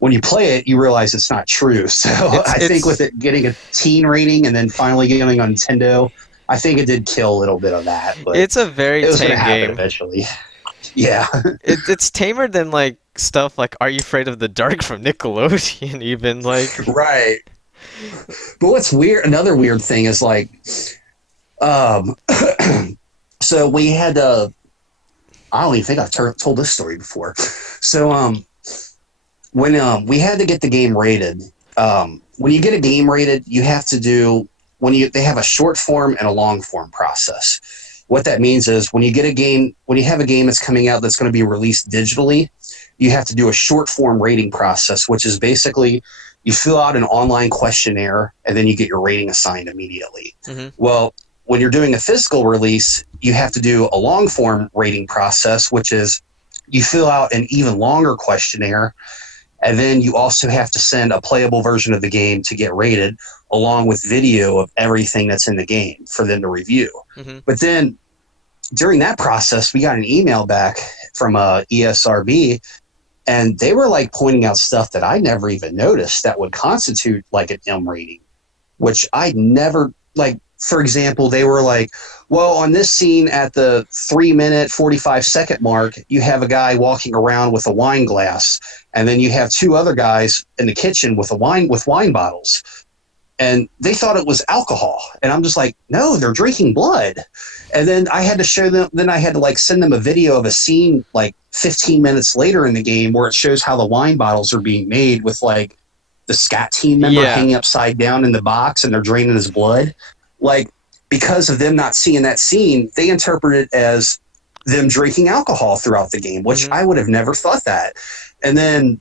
when you play it, you realize it's not true. So I think with it getting a teen rating and then finally getting on Nintendo, I think it did kill a little bit of that. But it's a very tame game eventually. Yeah. It's tamer than like stuff like Are You Afraid of the Dark from Nickelodeon, even like. Right. But what's weird, another weird thing is like, so we had I don't even think I've told this story before. So when we had to get the game rated, when you get a game rated, you have to do they have a short form and a long form process. What that means is when you have a game that's coming out that's going to be released digitally, you have to do a short form rating process, which is basically you fill out an online questionnaire and then you get your rating assigned immediately. Mm-hmm. Well, when you're doing a physical release, you have to do a long form rating process, which is you fill out an even longer questionnaire, and then you also have to send a playable version of the game to get rated, along with video of everything that's in the game for them to review. Mm-hmm. But then during that process, we got an email back from ESRB, and they were like pointing out stuff that I never even noticed that would constitute like an M rating, which I never like. For example, they were like, well, on this scene at the 3-minute, 45-second mark, you have a guy walking around with a wine glass, and then you have two other guys in the kitchen with wine bottles. And they thought it was alcohol. And I'm just like, no, they're drinking blood. And then I had to show them, I had to like send them a video of a scene like 15 minutes later in the game where it shows how the wine bottles are being made with like the SCAT team member hanging upside down in the box and they're draining his blood. Like, because of them not seeing that scene, they interpret it as them drinking alcohol throughout the game, which I would have never thought that. And then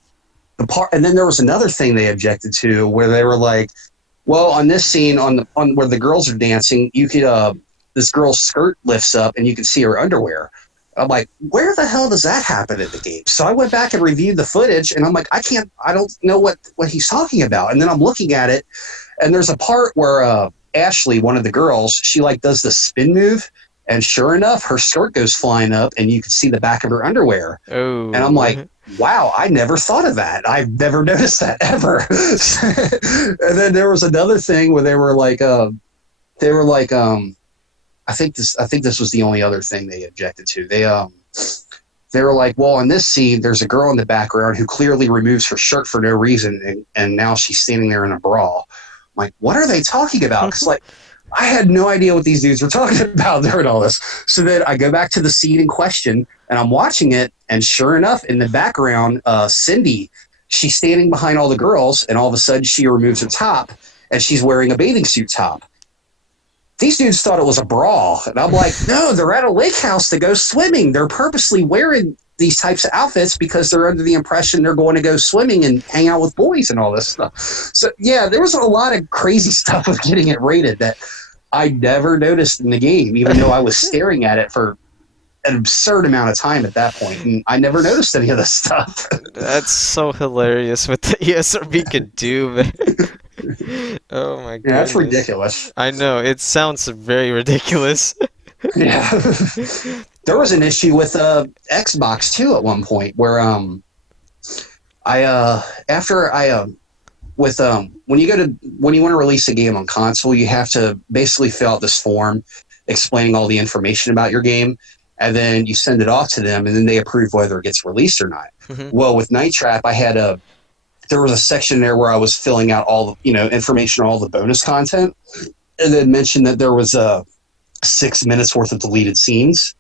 there was another thing they objected to where they were like, well, on this scene on where the girls are dancing, you could this girl's skirt lifts up and you can see her underwear. I'm like, where the hell does that happen in the game? So I went back and reviewed the footage, and I'm like, I don't know what he's talking about. And then I'm looking at it, and there's a part where Ashley, one of the girls, she like does the spin move, and sure enough, her skirt goes flying up, and you can see the back of her underwear. Oh. And I'm like, wow, I never thought of that. I've never noticed that ever. And then there was another thing where they were like, I think this was the only other thing they objected to. They were like, well, in this scene, there's a girl in the background who clearly removes her shirt for no reason, and now she's standing there in a bra. I'm like, what are they talking about? Because like, I had no idea what these dudes were talking about during all this. So then I go back to the scene in question, and I'm watching it, and sure enough, in the background, Cindy, she's standing behind all the girls, and all of a sudden she removes her top, and she's wearing a bathing suit top. These dudes thought it was a bra. And I'm like, no, they're at a lake house to go swimming. They're purposely wearing these types of outfits because they're under the impression they're going to go swimming and hang out with boys and all this stuff. So, yeah, there was a lot of crazy stuff with getting it rated that I never noticed in the game, even though I was staring at it for an absurd amount of time at that point, and I never noticed any of this stuff. That's so hilarious what the ESRB could do, man. Oh my god. Yeah, that's ridiculous. I know, it sounds very ridiculous. Yeah. There was an issue with Xbox too at one point where when you want to release a game on console, you have to basically fill out this form explaining all the information about your game, and then you send it off to them, and then they approve whether it gets released or not. Mm-hmm. Well, with Night Trap, there was a section there where I was filling out all the information on all the bonus content, and then mentioned that there was 6 minutes worth of deleted scenes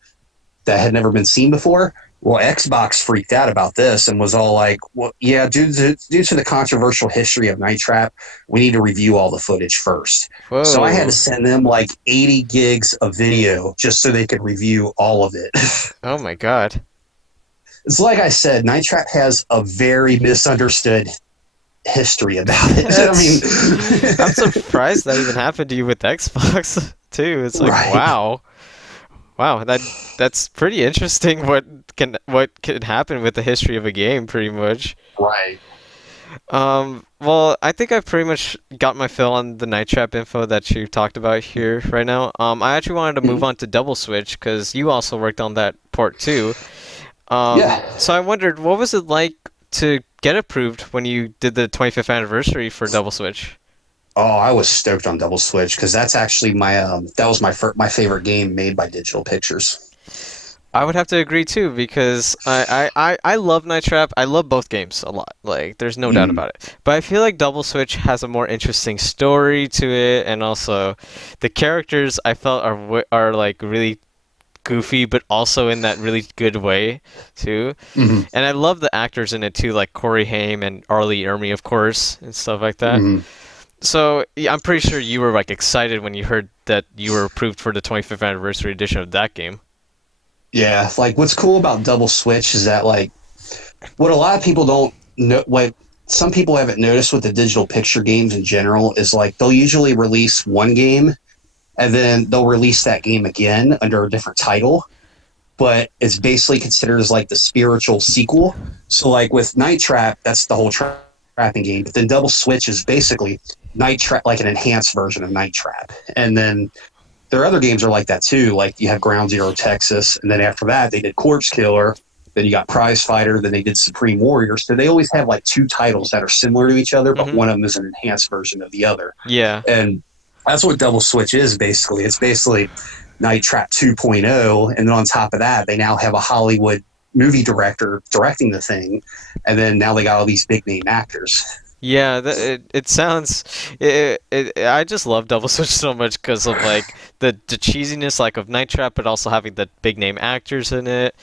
that had never been seen before. Well, Xbox freaked out about this and was all like, well, yeah, due to the controversial history of Night Trap, we need to review all the footage first. Whoa. So I had to send them like 80 gigs of video just so they could review all of it. Oh my god. It's like I said, Night Trap has a very misunderstood history about it. I mean, I'm surprised that even happened to you with Xbox too. It's like, right. Wow, that's pretty interesting. What can happen with the history of a game, pretty much. Right. Well, I think I've pretty much got my fill on the Night Trap info that you talked about here right now. I actually wanted to move on to Double Switch because you also worked on that port too. Yeah. So I wondered, what was it like to get approved when you did the 25th anniversary for Double Switch? Oh, I was stoked on Double Switch because that's actually my favorite game made by Digital Pictures. I would have to agree too because I love Night Trap. I love both games a lot. Like, there's no doubt about it. But I feel like Double Switch has a more interesting story to it, and also the characters I felt are like really goofy, but also in that really good way too. Mm-hmm. And I love the actors in it too, like Corey Haim and Arlie Ermey, of course, and stuff like that. Mm-hmm. So yeah, I'm pretty sure you were like excited when you heard that you were approved for the 25th anniversary edition of that game. Yeah, like what's cool about Double Switch is that like what a lot of people don't know, what some people haven't noticed with the digital picture games in general is like they'll usually release one game and then they'll release that game again under a different title, but it's basically considered as like the spiritual sequel. So like with Night Trap, that's the whole trapping game, but then Double Switch is basically Night Trap, like an enhanced version of Night Trap. And then their other games are like that too. Like you have Ground Zero Texas, and then after that they did Corpse Killer, then you got Prize Fighter, then they did Supreme Warrior. So they always have like two titles that are similar to each other, but one of them is an enhanced version of the other. Yeah. And that's what Double Switch is basically. It's basically Night Trap 2.0, and then on top of that, they now have a Hollywood movie director directing the thing, and then now they got all these big name actors. Yeah, it sounds. I just love Double Switch so much because of like the cheesiness like of Night Trap, but also having the big name actors in it,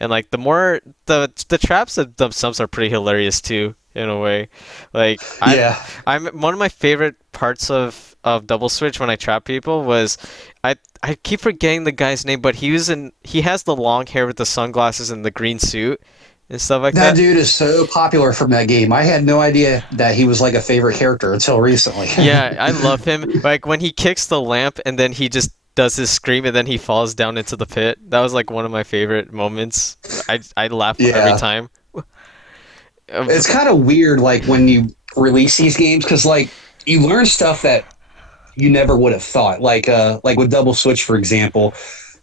and like the traps themselves are pretty hilarious too in a way. Like I'm one of my favorite parts of Double Switch when I trap people was I keep forgetting the guy's name, but he has the long hair with the sunglasses and the green suit and stuff like that. That dude is so popular from that game. I had no idea that he was like a favorite character until recently. Yeah, I love him. Like when he kicks the lamp and then he just does his scream and then he falls down into the pit. That was like one of my favorite moments. I laugh every Yeah, time. it's kind of weird, like when you release these games, because like you learn stuff that you never would have thought. Like with Double Switch, for example,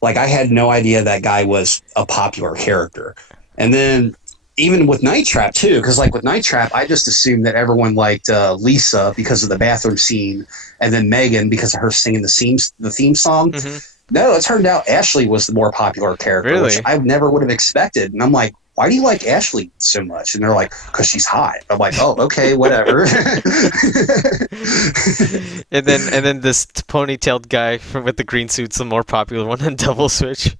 like I had no idea that guy was a popular character, and then even with Night Trap too, because like with Night Trap, I just assumed that everyone liked Lisa because of the bathroom scene, and then Megan because of her singing the theme song. Hmm. No, it turned out Ashley was the more popular character, which Really? I never would have expected. And I'm like, why do you like Ashley so much? And they're like, because she's hot. I'm like, oh, okay, whatever. And then this ponytailed guy with the green suit's the more popular one on Double Switch.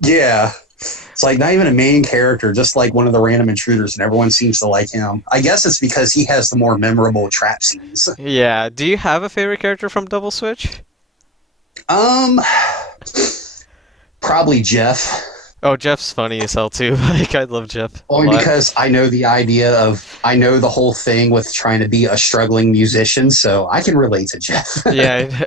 Yeah. It's like not even a main character, just like one of the random intruders, and everyone seems to like him. I guess it's because he has the more memorable trap scenes. Yeah. Do you have a favorite character from Double Switch? Um, Probably Jeff. Oh, Jeff's funny as hell too. Like I love Jeff a Only lot. because I know the whole thing with trying to be a struggling musician, so I can relate to Jeff. Yeah.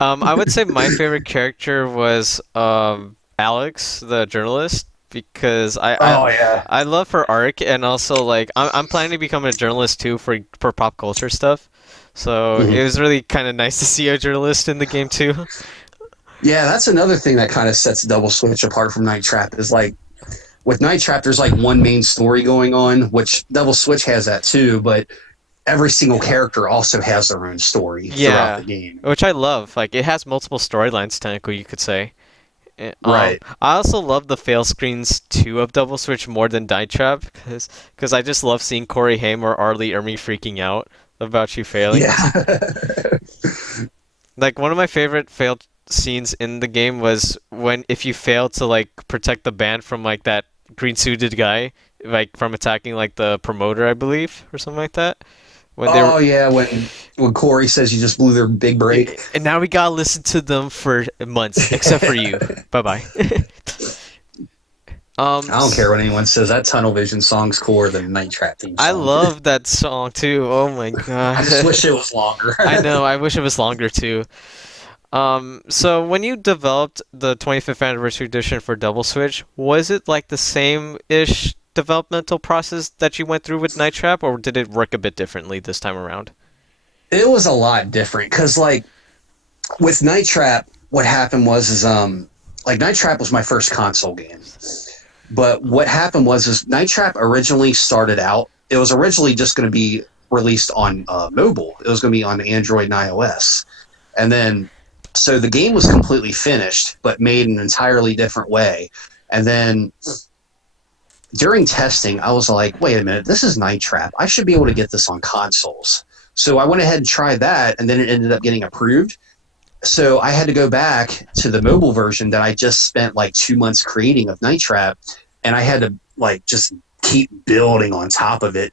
I would say my favorite character was Alex, the journalist, because Oh yeah. I love her arc, and also like I'm planning to become a journalist too for pop culture stuff. So Mhm. it was really kind of nice to see a journalist in the game too. Yeah, that's another thing that kind of sets Double Switch apart from Night Trap is like with Night Trap, there's like one main story going on, which Double Switch has that too, but every single character also has their own story throughout Yeah, the game. which I love. Like it has multiple storylines, technically you could say. Right. I also love the fail screens too of Double Switch more than Die Trap because I just love seeing Corey Haim or Arlie or me freaking out about you failing. Yeah. Like one of my favorite failed scenes in the game was when if you fail to like protect the band from like that green suited guy like from attacking like the promoter I believe or something like that when they were Oh yeah, when Corey says you just blew their big break. and now we gotta listen to them for months except for you. Bye bye. I don't care what anyone says. That Tunnel Vision song's cooler than the Night Trap theme I song. love that song too. Oh my I just god. wish it was longer. I know. I wish it was longer too. So when you developed the 25th anniversary edition for Double Switch, was it like the same-ish developmental process that you went through with Night Trap, or did it work a bit differently this time around? It was a lot different because like with Night Trap, what happened was is like Night Trap was my first console game. But what happened was is Night Trap originally started out. It was originally just going to be released on mobile. It was going to be on Android and iOS, and then so the game was completely finished, but made an entirely different way. And then during testing, I was like, "Wait a minute, this is Night Trap. I should be able to get this on consoles." So I went ahead and tried that, and then it ended up getting approved. So I had to go back to the mobile version that I just spent like 2 months creating of Night Trap, and I had to like just keep building on top of it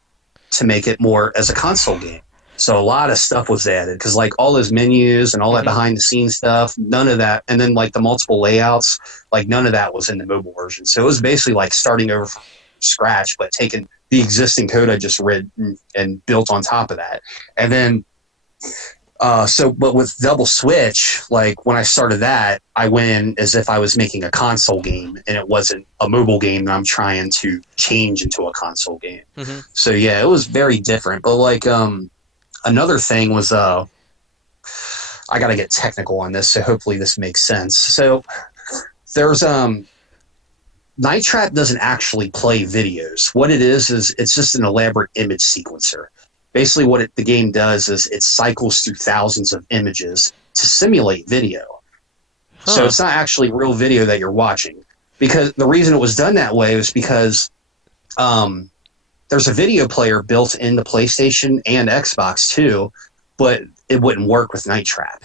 to make it more as a console game. So a lot of stuff was added because like all those menus and all that Mhm. behind the scenes stuff, none of that, and then like the multiple layouts, like none of that was in the mobile version. So it was basically like starting over from scratch, but taking the existing code I just read and built on top of that, and then but with Double Switch, like when I started that, I went in as if I was making a console game, and it wasn't a mobile game that I'm trying to change into a console game. Hmm. So yeah, it was very different. But like another thing was I got to get technical on this, so hopefully this makes sense. So there's Night Trap doesn't actually play videos. What it is it's just an elaborate image sequencer. Basically, what the game does is it cycles through thousands of images to simulate video. So Huh. it's not actually real video that you're watching. Because the reason it was done that way was because there's a video player built into PlayStation and Xbox too, but it wouldn't work with Night Trap.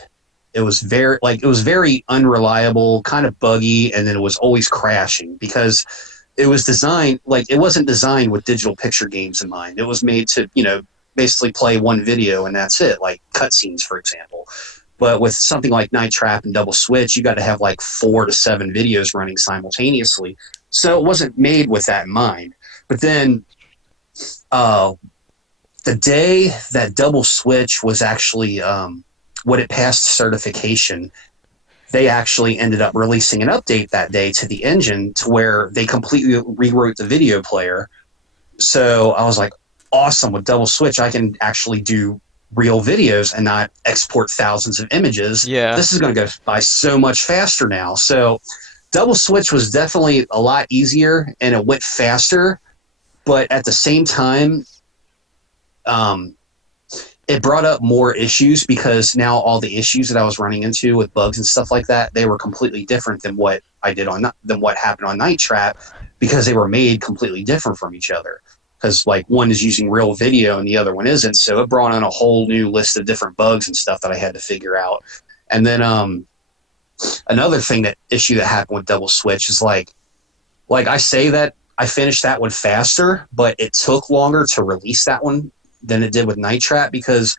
It was very unreliable, kind of buggy, and then it was always crashing because it was designed like it wasn't designed with digital picture games in mind. It was made to, basically play one video and that's it, like cutscenes, for example. But with something like Night Trap and Double Switch, you got to have like 4 to 7 videos running simultaneously. So it wasn't made with that in mind. But then the day that Double Switch was actually what it passed certification, they actually ended up releasing an update that day to the engine to where they completely rewrote the video player. So I was like, awesome, with double switch, I can actually do real videos and not export thousands of images. Yeah. This is going to go by so much faster now. So double switch was definitely a lot easier and it went faster, but at the same time, it brought up more issues because now all the issues that I was running into with bugs and stuff like that, they were completely different than what happened on Night Trap, because they were made completely different from each other. Because like one is using real video and the other one isn't, so it brought on a whole new list of different bugs and stuff that I had to figure out. And then another issue that happened with double switch is like I say that I finished that one faster, but it took longer to release that one than it did with Night Trap, because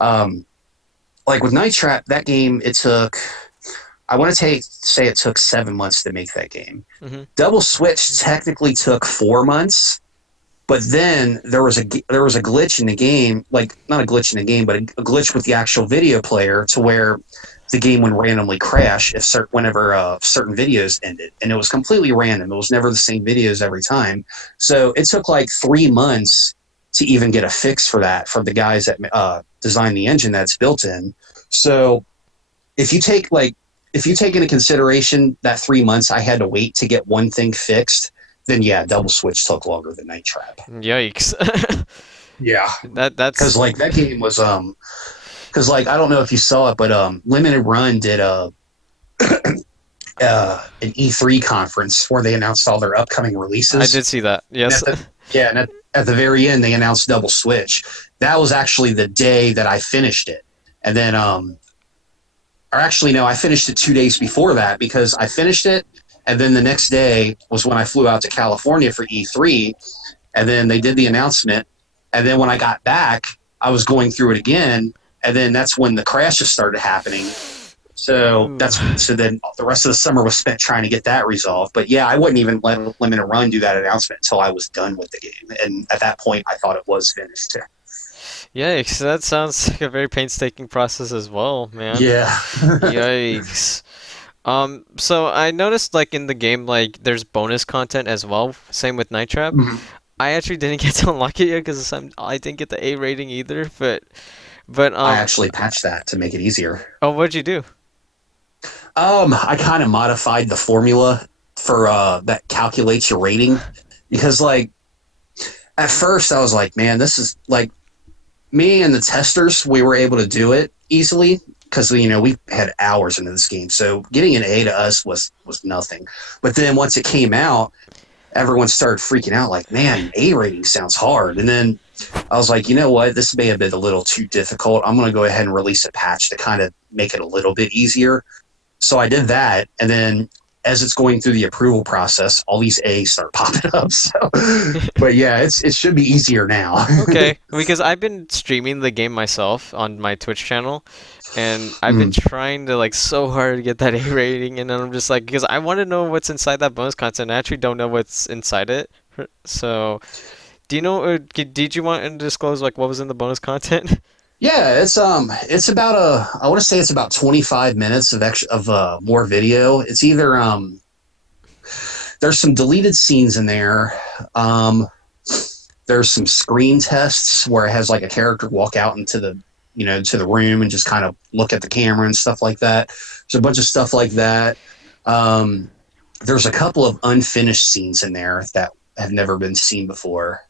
like with Night Trap, that game, it took, I want to say it took 7 months to make that game. Mm-hmm. Double Switch technically took 4 months, but then there was a glitch in the game, like not a glitch in the game, but a glitch with the actual video player to where the game would randomly crash whenever certain videos ended, and it was completely random. It was never the same videos every time. So it took like 3 months to even get a fix for that from the guys that designed the engine that's built in. So if you take into consideration that 3 months I had to wait to get one thing fixed, then yeah, double switch took longer than Night Trap. Yikes. Yeah, that's because like that game was because like I don't know if you saw it, but Limited Run did an E3 conference where they announced all their upcoming releases. I did see that. Yes. And at the very end, they announced double switch. That was actually the day that I finished it, and then or actually no, I finished it 2 days before that, because I finished it. And then the next day was when I flew out to California for E3, and then they did the announcement. And then when I got back, I was going through it again, and then that's when the crashes started happening. So then the rest of the summer was spent trying to get that resolved. But yeah, I wouldn't even let Limited Run do that announcement until I was done with the game. And at that point, I thought it was finished. Yikes, that sounds like a very painstaking process as well, man. Yeah. Yikes. So I noticed like in the game, like there's bonus content as well. Same with Night Trap. Mm-hmm. I actually didn't get to unlock it yet because I didn't get the A rating either. But I actually patched that to make it easier. Oh, what'd you do? I kind of modified the formula for that calculates your rating, because like at first I was like, man, this is like, me and the testers, we were able to do it easily because we had hours into this game, so getting an A to us was nothing. But then once it came out, everyone started freaking out like, man, A rating sounds hard. And then I was like, you know what, this may have been a little too difficult. I'm going to go ahead and release a patch to kind of make it a little bit easier. So I did that, and then as it's going through the approval process, all these A's start popping up. So, but yeah, it should be easier now. Okay, because I've been streaming the game myself on my Twitch channel, and I've been trying to like so hard to get that A rating, and I'm just like, because I want to know what's inside that bonus content. I actually don't know what's inside it. So, do you know? Did you want to disclose like what was in the bonus content? Yeah, it's about I want to say it's about 25 minutes of more video. It's either there's some deleted scenes in there. There's some screen tests where it has like a character walk out into the to the room and just kind of look at the camera and stuff like that. There's a bunch of stuff like that. There's a couple of unfinished scenes in there that have never been seen before.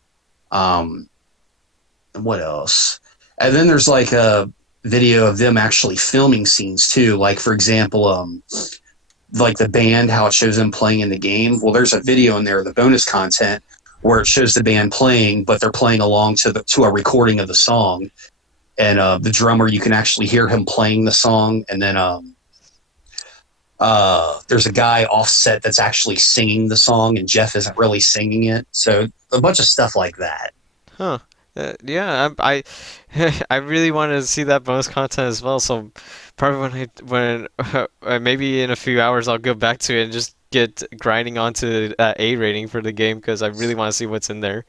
What else? And then there's like a video of them actually filming scenes too. Like for example, like the band, how it shows them playing in the game. Well, there's a video in there, the bonus content, where it shows the band playing, but they're playing along to a recording of the song. And the drummer, you can actually hear him playing the song. And then there's a guy offset that's actually singing the song, and Jeff isn't really singing it. So a bunch of stuff like that. Huh. Yeah, I really wanted to see that bonus content as well. So probably when maybe in a few hours I'll go back to it and just get grinding onto A rating for the game, because I really want to see what's in there.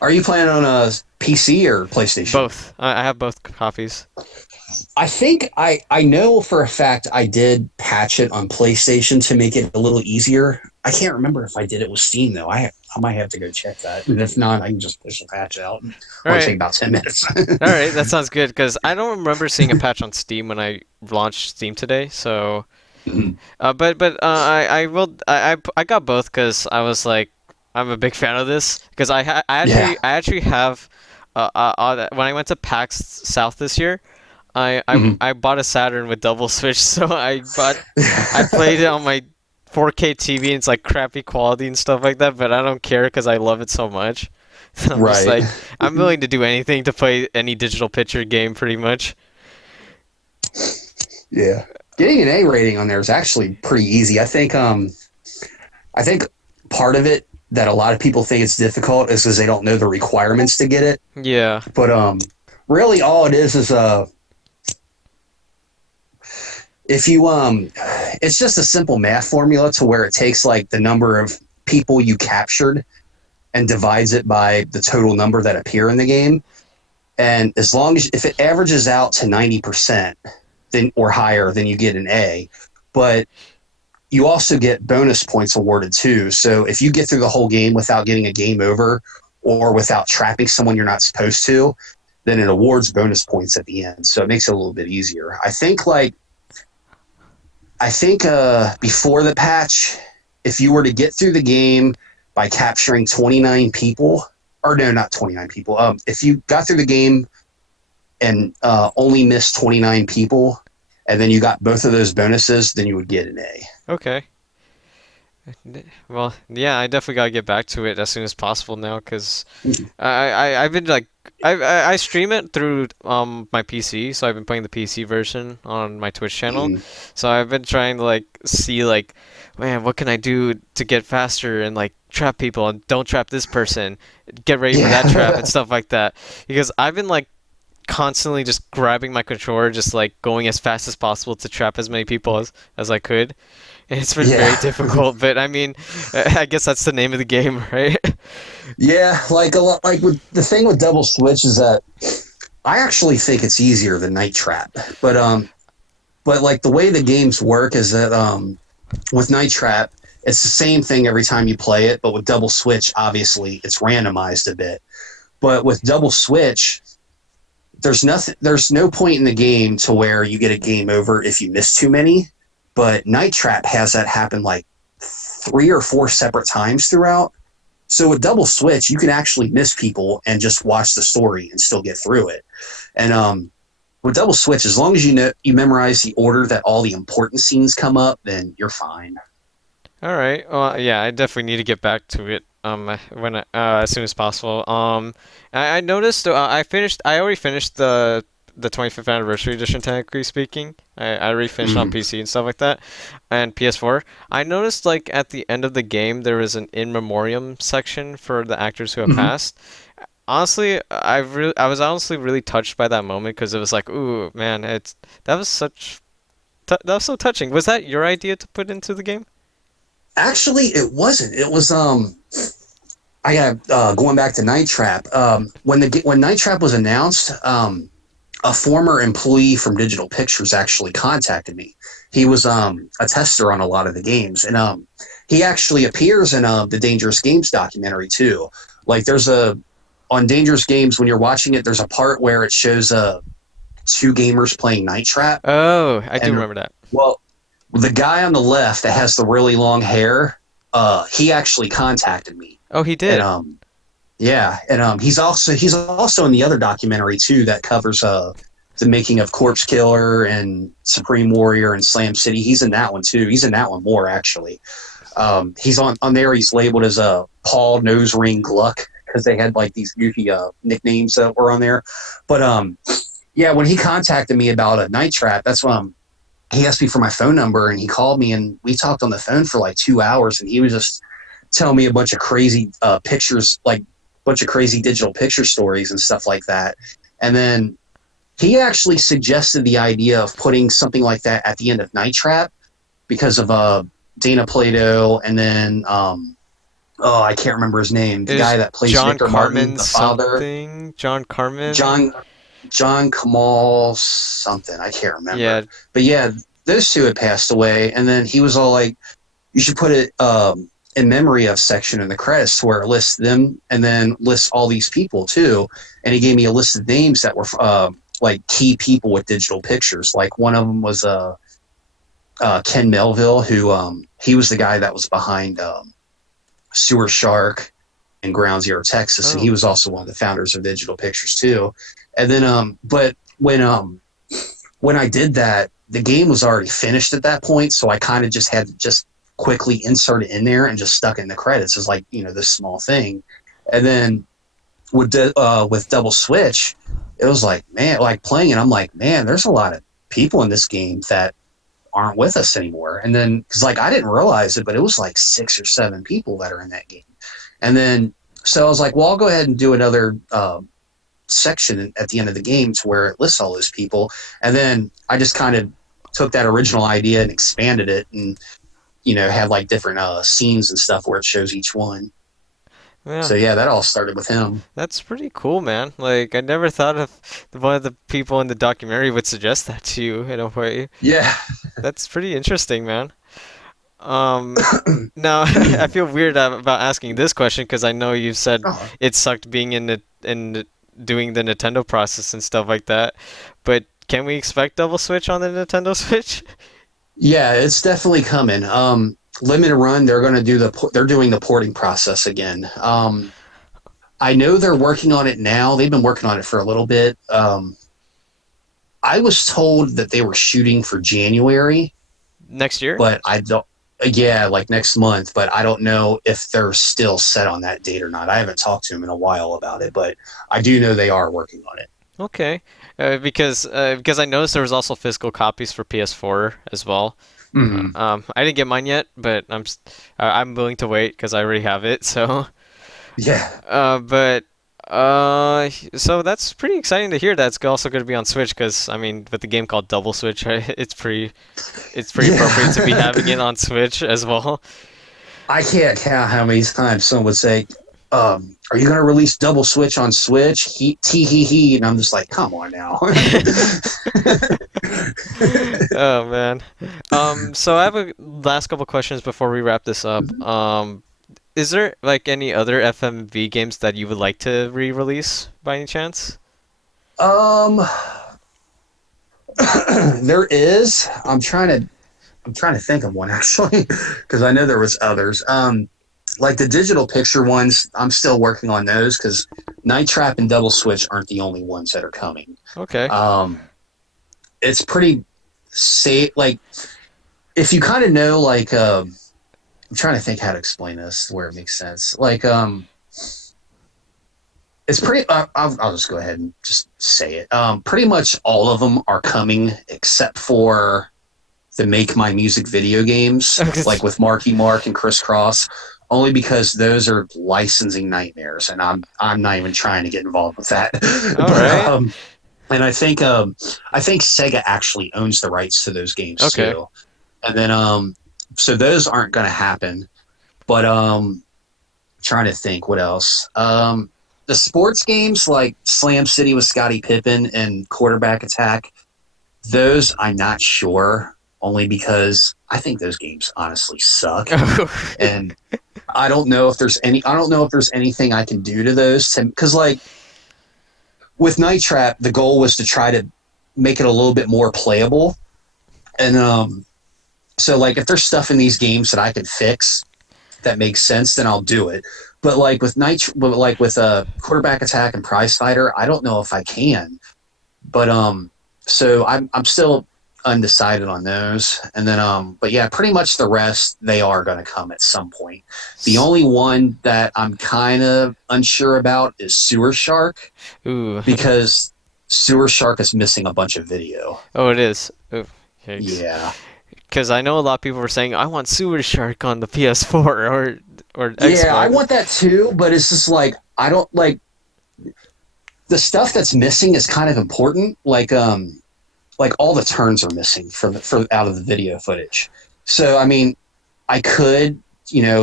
Are you playing on a PC or PlayStation? Both. I have both copies. I think I know for a fact I did patch it on PlayStation to make it a little easier. I can't remember if I did it with Steam though. I might have to go check that. And if not, I can just push the patch out. All Only take right. about 10 minutes. All right, that sounds good because I don't remember seeing a patch on Steam when I launched Steam today. So, I will I got both because I was like I'm a big fan of this because Yeah. I actually have when I went to PAX South this year, Mhm. I bought a Saturn with double switch, so I played it on my 4K TV and it's like crappy quality and stuff like that, but I don't care because I love it so much. I'm just Right. like I'm willing to do anything to play any digital picture game pretty much. Yeah. Getting an A rating on there is actually pretty easy. I think part of it that a lot of people think it's difficult is because they don't know the requirements to get it. Yeah. But really all it is if you it's just a simple math formula to where it takes like the number of people you captured and divides it by the total number that appear in the game. And as long as if it averages out to 90% then or higher, then you get an A. But you also get bonus points awarded too. So if you get through the whole game without getting a game over or without trapping someone you're not supposed to, then it awards bonus points at the end. So it makes it a little bit easier. I think before the patch, if you were to get through the game by capturing 29 people, or no, not 29 people. If you got through the game and only missed 29 people, and then you got both of those bonuses, then you would get an A. Okay. Well, yeah, I definitely gotta get back to it as soon as possible now because I've been like I stream it through my PC, so I've been playing the PC version on my Twitch channel. Mm-hmm. So I've been trying to like see like, man, what can I do to get faster and like trap people and don't trap this person, get ready for that trap and Yeah. stuff like that. Because I've been like constantly just grabbing my controller, just like going as fast as possible to trap as many people as I could. And it's been very Yeah. difficult, but I mean, I guess that's the name of the game, right? Yeah. Like a lot, like with the thing with double switch is that I actually think it's easier than night trap. But like the way the games work is that with night trap, it's the same thing every time you play it, but with double switch, obviously it's randomized a bit. But with double switch, there's no point in the game to where you get a game over if you miss too many. But night trap has that happen like 3 or 4 separate times throughout. So with double switch, you can actually miss people and just watch the story and still get through it. And with double switch, as long as you memorize the order that all the important scenes come up, then you're fine. All right. Well, yeah, I definitely need to get back to it. When as soon as possible. I noticed I already finished the 25th anniversary edition. Technically speaking, I already finished on Mm-hmm. PC and stuff like that, and PS4. I noticed like at the end of the game there was an in memoriam section for the actors who have Mm-hmm. passed. Honestly, I was honestly really touched by that moment because it was like, ooh, man, that was that was so touching. Was that your idea to put into the game? Actually, it wasn't. It was I got going back to Night Trap. When Night Trap was announced, a former employee from Digital Pictures actually contacted me. He was a tester on a lot of the games, and he actually appears in the Dangerous Games documentary too. Like there's a on Dangerous Games when you're watching it, there's a part where it shows two gamers playing Night Trap, Oh, I do and remember that. well, the guy on the left that has the really long hair, he actually contacted me, Oh, he and did. yeah, and he's also in the other documentary too that covers the making of Corpse Killer and Supreme Warrior and Slam City. He's in that one too. He's in that one more actually. He's on there. He's labeled as a Paul Nose Ring Gluck because they had like these goofy nicknames that were on there. But yeah, when he contacted me about a Night Trap, that's when he asked me for my phone number and he called me and we talked on the phone for like 2 hours and he was just telling me a bunch of crazy pictures, like a bunch of crazy digital picture stories and stuff like that. And then he actually suggested the idea of putting something like that at the end of Night Trap because of Dana Plato and then I can't remember his name, the Is guy that plays John Victor Martin, Carmen the father. something? John Carmen? John John Kamal something. I can't remember. Yeah. But yeah, those two had passed away, and then he was all like, "You should put it in memory of section in the credits where it lists them, and then lists all these people too." And he gave me a list of names that were like key people with digital pictures. Like one of them was Ken Melville, who he was the guy that was behind Sewer Shark in Ground Zero, Texas, and he Oh. was also one of the founders of Digital Pictures too. And then, but when I did that, the game was already finished at that point, so I kind of just had to just quickly insert it in there and just stuck it in the credits as like this small thing. And then with Double Switch, it was like, man, like playing it, I'm like, man, there's a lot of people in this game that aren't with us anymore. And then because like I didn't realize it, but it was like 6 or 7 people that are in that game. And then so I was like, well, I'll go ahead and do another section at the end of the game to where it lists all those people. And then I just kind of took that original idea and expanded it, and had like different scenes and stuff where it shows each one. Yeah. So yeah, that all started with him. That's pretty cool, man. Like, I never thought of one of the people in the documentary would suggest that to you in a way. Yeah. That's pretty interesting, man. Now I feel weird about asking this question because I know you've said Oh. it sucked being doing the Nintendo process and stuff like that. But can we expect Double Switch on the Nintendo Switch? Yeah, it's definitely coming. Limited Run, they're doing the porting process again. I know they're working on it now. They've been working on it for a little bit. I was told that they were shooting for January, Next year? but I don't. Yeah, like next month, but I don't know if they're still set on that date or not. I haven't talked to them in a while about it, but I do know they are working on it. Okay. Because I noticed there was also physical copies for PS4 as well. Mm-hmm. I didn't get mine yet, but I'm willing to wait because I already have it. So, Yeah. but so that's pretty exciting to hear. That's also going to be on Switch because I mean, with the game called Double Switch, it's pretty Yeah. appropriate to be having it on Switch as well. I can't count how many times someone would say, "Are you going to release Double Switch on Switch?" Tee hee hee, and I'm just like, "Come on now." Oh man. So I have a last couple questions before we wrap this up. Is there like any other FMV games that you would like to re-release by any chance? um, there is. I'm trying to think of one actually, because I know there was others. Like the digital picture ones, I'm still working on those because Night Trap and Double Switch aren't the only ones that are coming. Okay. It's pretty safe. Like if you kind of know, like I'm trying to think how to explain this where it makes sense. Like it's pretty. I'll just go ahead and just say it. Pretty much all of them are coming except for the Make My Music video games, like with Marky Mark and Criss Cross. Only because those are licensing nightmares, and I'm not even trying to get involved with that. All right. And I think Sega actually owns the rights to those games Okay. too. And then so those aren't going to happen. But trying to think what else. The sports games like Slam City with Scottie Pippen and Quarterback Attack, those I'm not sure. Only because I think those games honestly suck, and I don't know if there's anything I can do to those. Because like with Night Trap, the goal was to try to make it a little bit more playable, and so like if there's stuff in these games that I can fix that makes sense, then I'll do it. But like with Quarterback Attack and Prize Fighter, I don't know if I can. But so I'm still undecided on those. And then but yeah, pretty much the rest they are going to come at some point. The only one that I'm kind of unsure about is Sewer Shark Ooh. because Sewer Shark is missing a bunch of video. Oh, it is. Ooh, yikes. Yeah. Because I know a lot of people were saying I want Sewer Shark on the PS4 or Xbox. Yeah, I want that too, but it's just like I don't like the stuff that's missing is kind of important. Like all the turns are missing for out of the video footage. So I mean, I could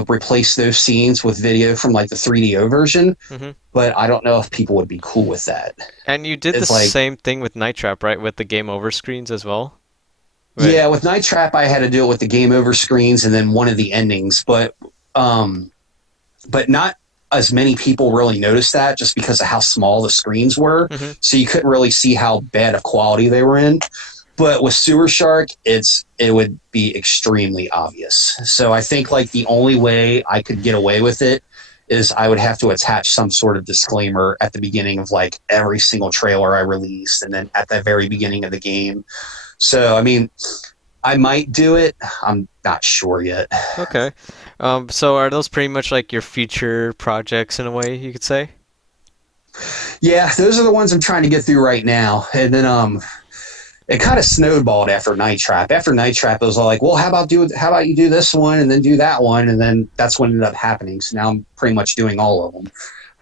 replace those scenes with video from like the 3DO version, Hmm. but I don't know if people would be cool with that. And you did the It's like, same thing with Night Trap, right? With the game over screens as well. But yeah, with Night Trap, I had to do it with the game over screens and then one of the endings, um, but not as many people really noticed that just because of how small the screens were. hmm So you couldn't really see how bad of quality they were in. But with Sewer Shark, it would be extremely obvious. So I think like the only way I could get away with it is I would have to attach some sort of disclaimer at the beginning of like every single trailer I released, and then at the very beginning of the game. So I mean, I might do it. I'm not sure yet. Okay. So are those pretty much like your future projects in a way, you could say? Yeah, those are the ones I'm trying to get through right now. And then it kind of snowballed after Night Trap. After Night Trap, it was all like, well, how about you do this one and then do that one, and then that's what ended up happening. So now I'm pretty much doing all of them.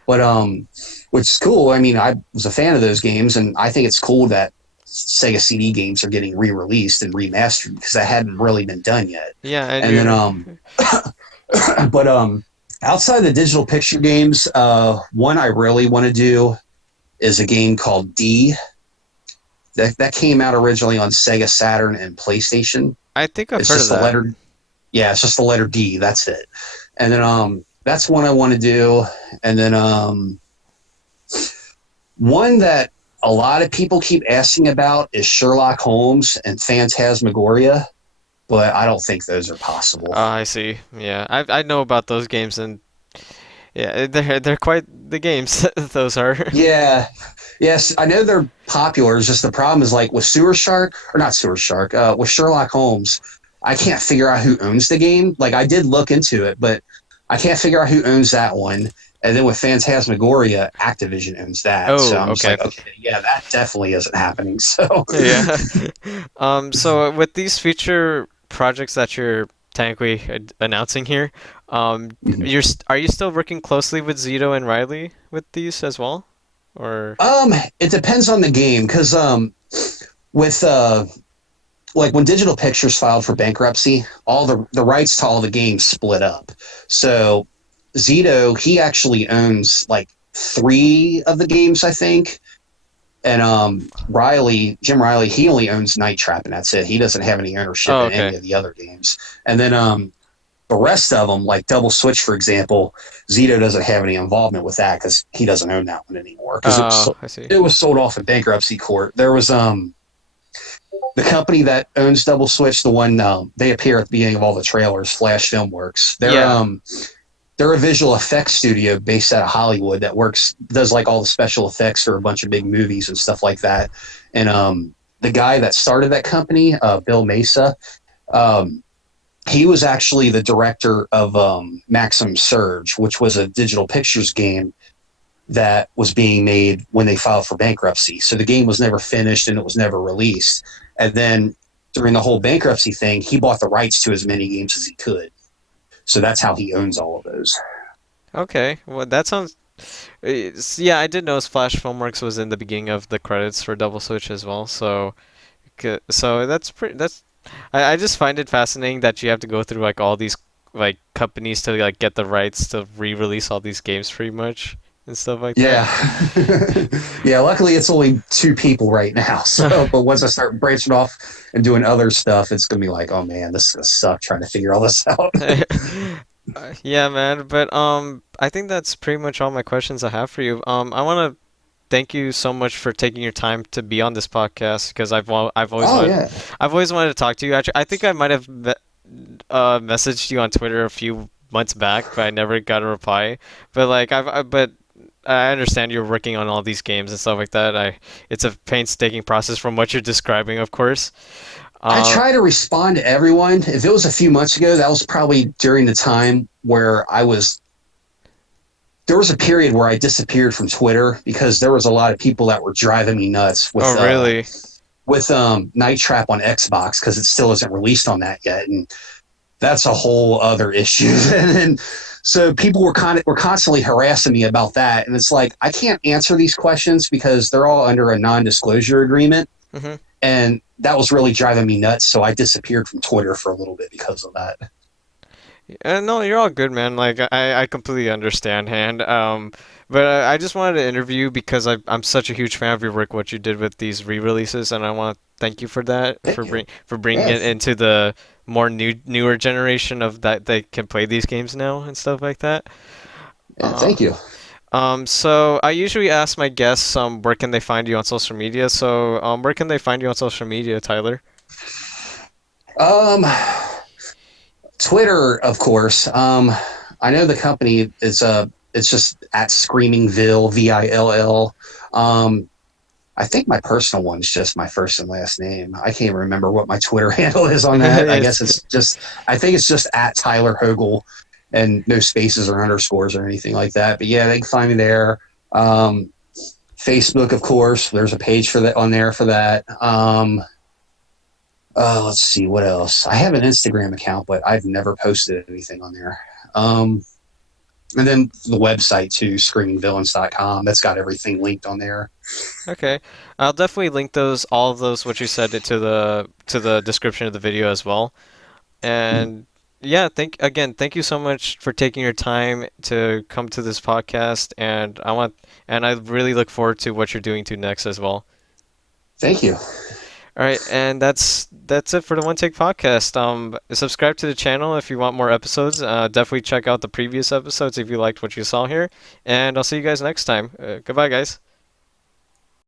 But which is cool. I mean, I was a fan of those games, and I think it's cool that Sega CD games are getting re-released and remastered because that hadn't really been done yet. Yeah, And then but outside the digital picture games, one I really want to do is a game called D. That came out originally on Sega Saturn and PlayStation. I think I've It's heard of just the that. letter. Yeah, it's just the letter D. That's it. And then that's one I want to do. And then one that a lot of people keep asking about is Sherlock Holmes and Phantasmagoria, but I don't think those are possible. I see. Yeah, I know about those games, and yeah, they're quite the games. Those are. Yeah. Yes, I know they're popular. It's just the problem is like with Sewer Shark, or not Sewer Shark, with Sherlock Holmes, I can't figure out who owns the game. Like I did look into it, but I can't figure out who owns that one. And then with Phantasmagoria, Activision owns that. So Oh, I'm just okay. like, okay, yeah, that definitely isn't happening. So Yeah. So with these future projects that you're technically announcing here, are you still working closely with Zito and Riley with these as well? Or it depends on the game because with like when Digital Pictures filed for bankruptcy, all the rights to all the games split up. So Zito, he actually owns like 3 of the games, I think. And Jim Riley, he only owns Night Trap, and that's it. He doesn't have any ownership oh, in any okay. of the other games. And then the rest of them, like Double Switch, for example, Zito doesn't have any involvement with that because he doesn't own that one anymore because I see. it was sold off in bankruptcy court. There was the company that owns Double Switch, the one they appear at the beginning of all the trailers, Flash Filmworks. Yeah. They're a visual effects studio based out of Hollywood that does like all the special effects for a bunch of big movies and stuff like that. And the guy that started that company, Bill Mesa, he was actually the director of Maximum Surge, which was a digital pictures game that was being made when they filed for bankruptcy. So the game was never finished and it was never released. And then during the whole bankruptcy thing, he bought the rights to as many games as he could. So that's how he owns all of those. Okay. Well, that sounds. Yeah, I did notice Flash Filmworks was in the beginning of the credits for Double Switch as well. So that's pretty. I just find it fascinating that you have to go through like all these like companies to like get the rights to re-release all these games pretty much and stuff like Yeah. that. Yeah, luckily it's only 2 people right now. So, but once I start branching off and doing other stuff, it's going to be like, oh man, this is going to suck trying to figure all this out. Yeah, man. But I think that's pretty much all my questions I have for you. I want to thank you so much for taking your time to be on this podcast because Oh, yeah. I've always wanted to talk to you. Actually, I think I might have messaged you on Twitter a few months back, but I never got a reply. But like but I understand you're working on all these games and stuff like that. It's a painstaking process from what you're describing, of course. I Uh, try to respond to everyone. If it was a few months ago, that was probably during the time where there was a period where I disappeared from Twitter because there was a lot of people that were driving me nuts with oh, really? Night Trap on Xbox because it still isn't released on that yet, and that's a whole other issue. And so people were constantly harassing me about that, and it's like I can't answer these questions because they're all under a non-disclosure agreement, hmm and that was really driving me nuts. So I disappeared from Twitter for a little bit because of that. No, you're all good, man. Like I completely understand, hand. But I just wanted to interview you because I'm such a huge fan of your work, what you did with these re-releases, and I want to thank you for that, Thank you. for bringing Yeah, it into the more newer generation of that they can play these games now and stuff like that. yeah, Uh, thank you. so I usually ask my guests, where can they find you on social media? So, where can they find you on social media, Tyler? Um, Twitter, of course. I know the company is it's just at Screamingville, VILL. Um, I think my personal one's just my first and last name. I can't remember what my Twitter handle is on that. I Yes. guess it's just, I think it's just at Tyler Hogle and no spaces or underscores or anything like that. But yeah, they can find me there. Um, Facebook, of course, there's a page for that on there for that. Let's see what else. I have an Instagram account, but I've never posted anything on there. Um, and then the website too, screamingvillains.com. That's got everything linked on there. Okay, I'll definitely link those, all of those, what you said, to the description of the video as well. And yeah, thank you so much for taking your time to come to this podcast. And I really look forward to what you're doing to next as well. Thank you. All right, and that's it for the One Take podcast. Subscribe to the channel if you want more episodes. Definitely check out the previous episodes if you liked what you saw here. And I'll see you guys next time. Goodbye, guys.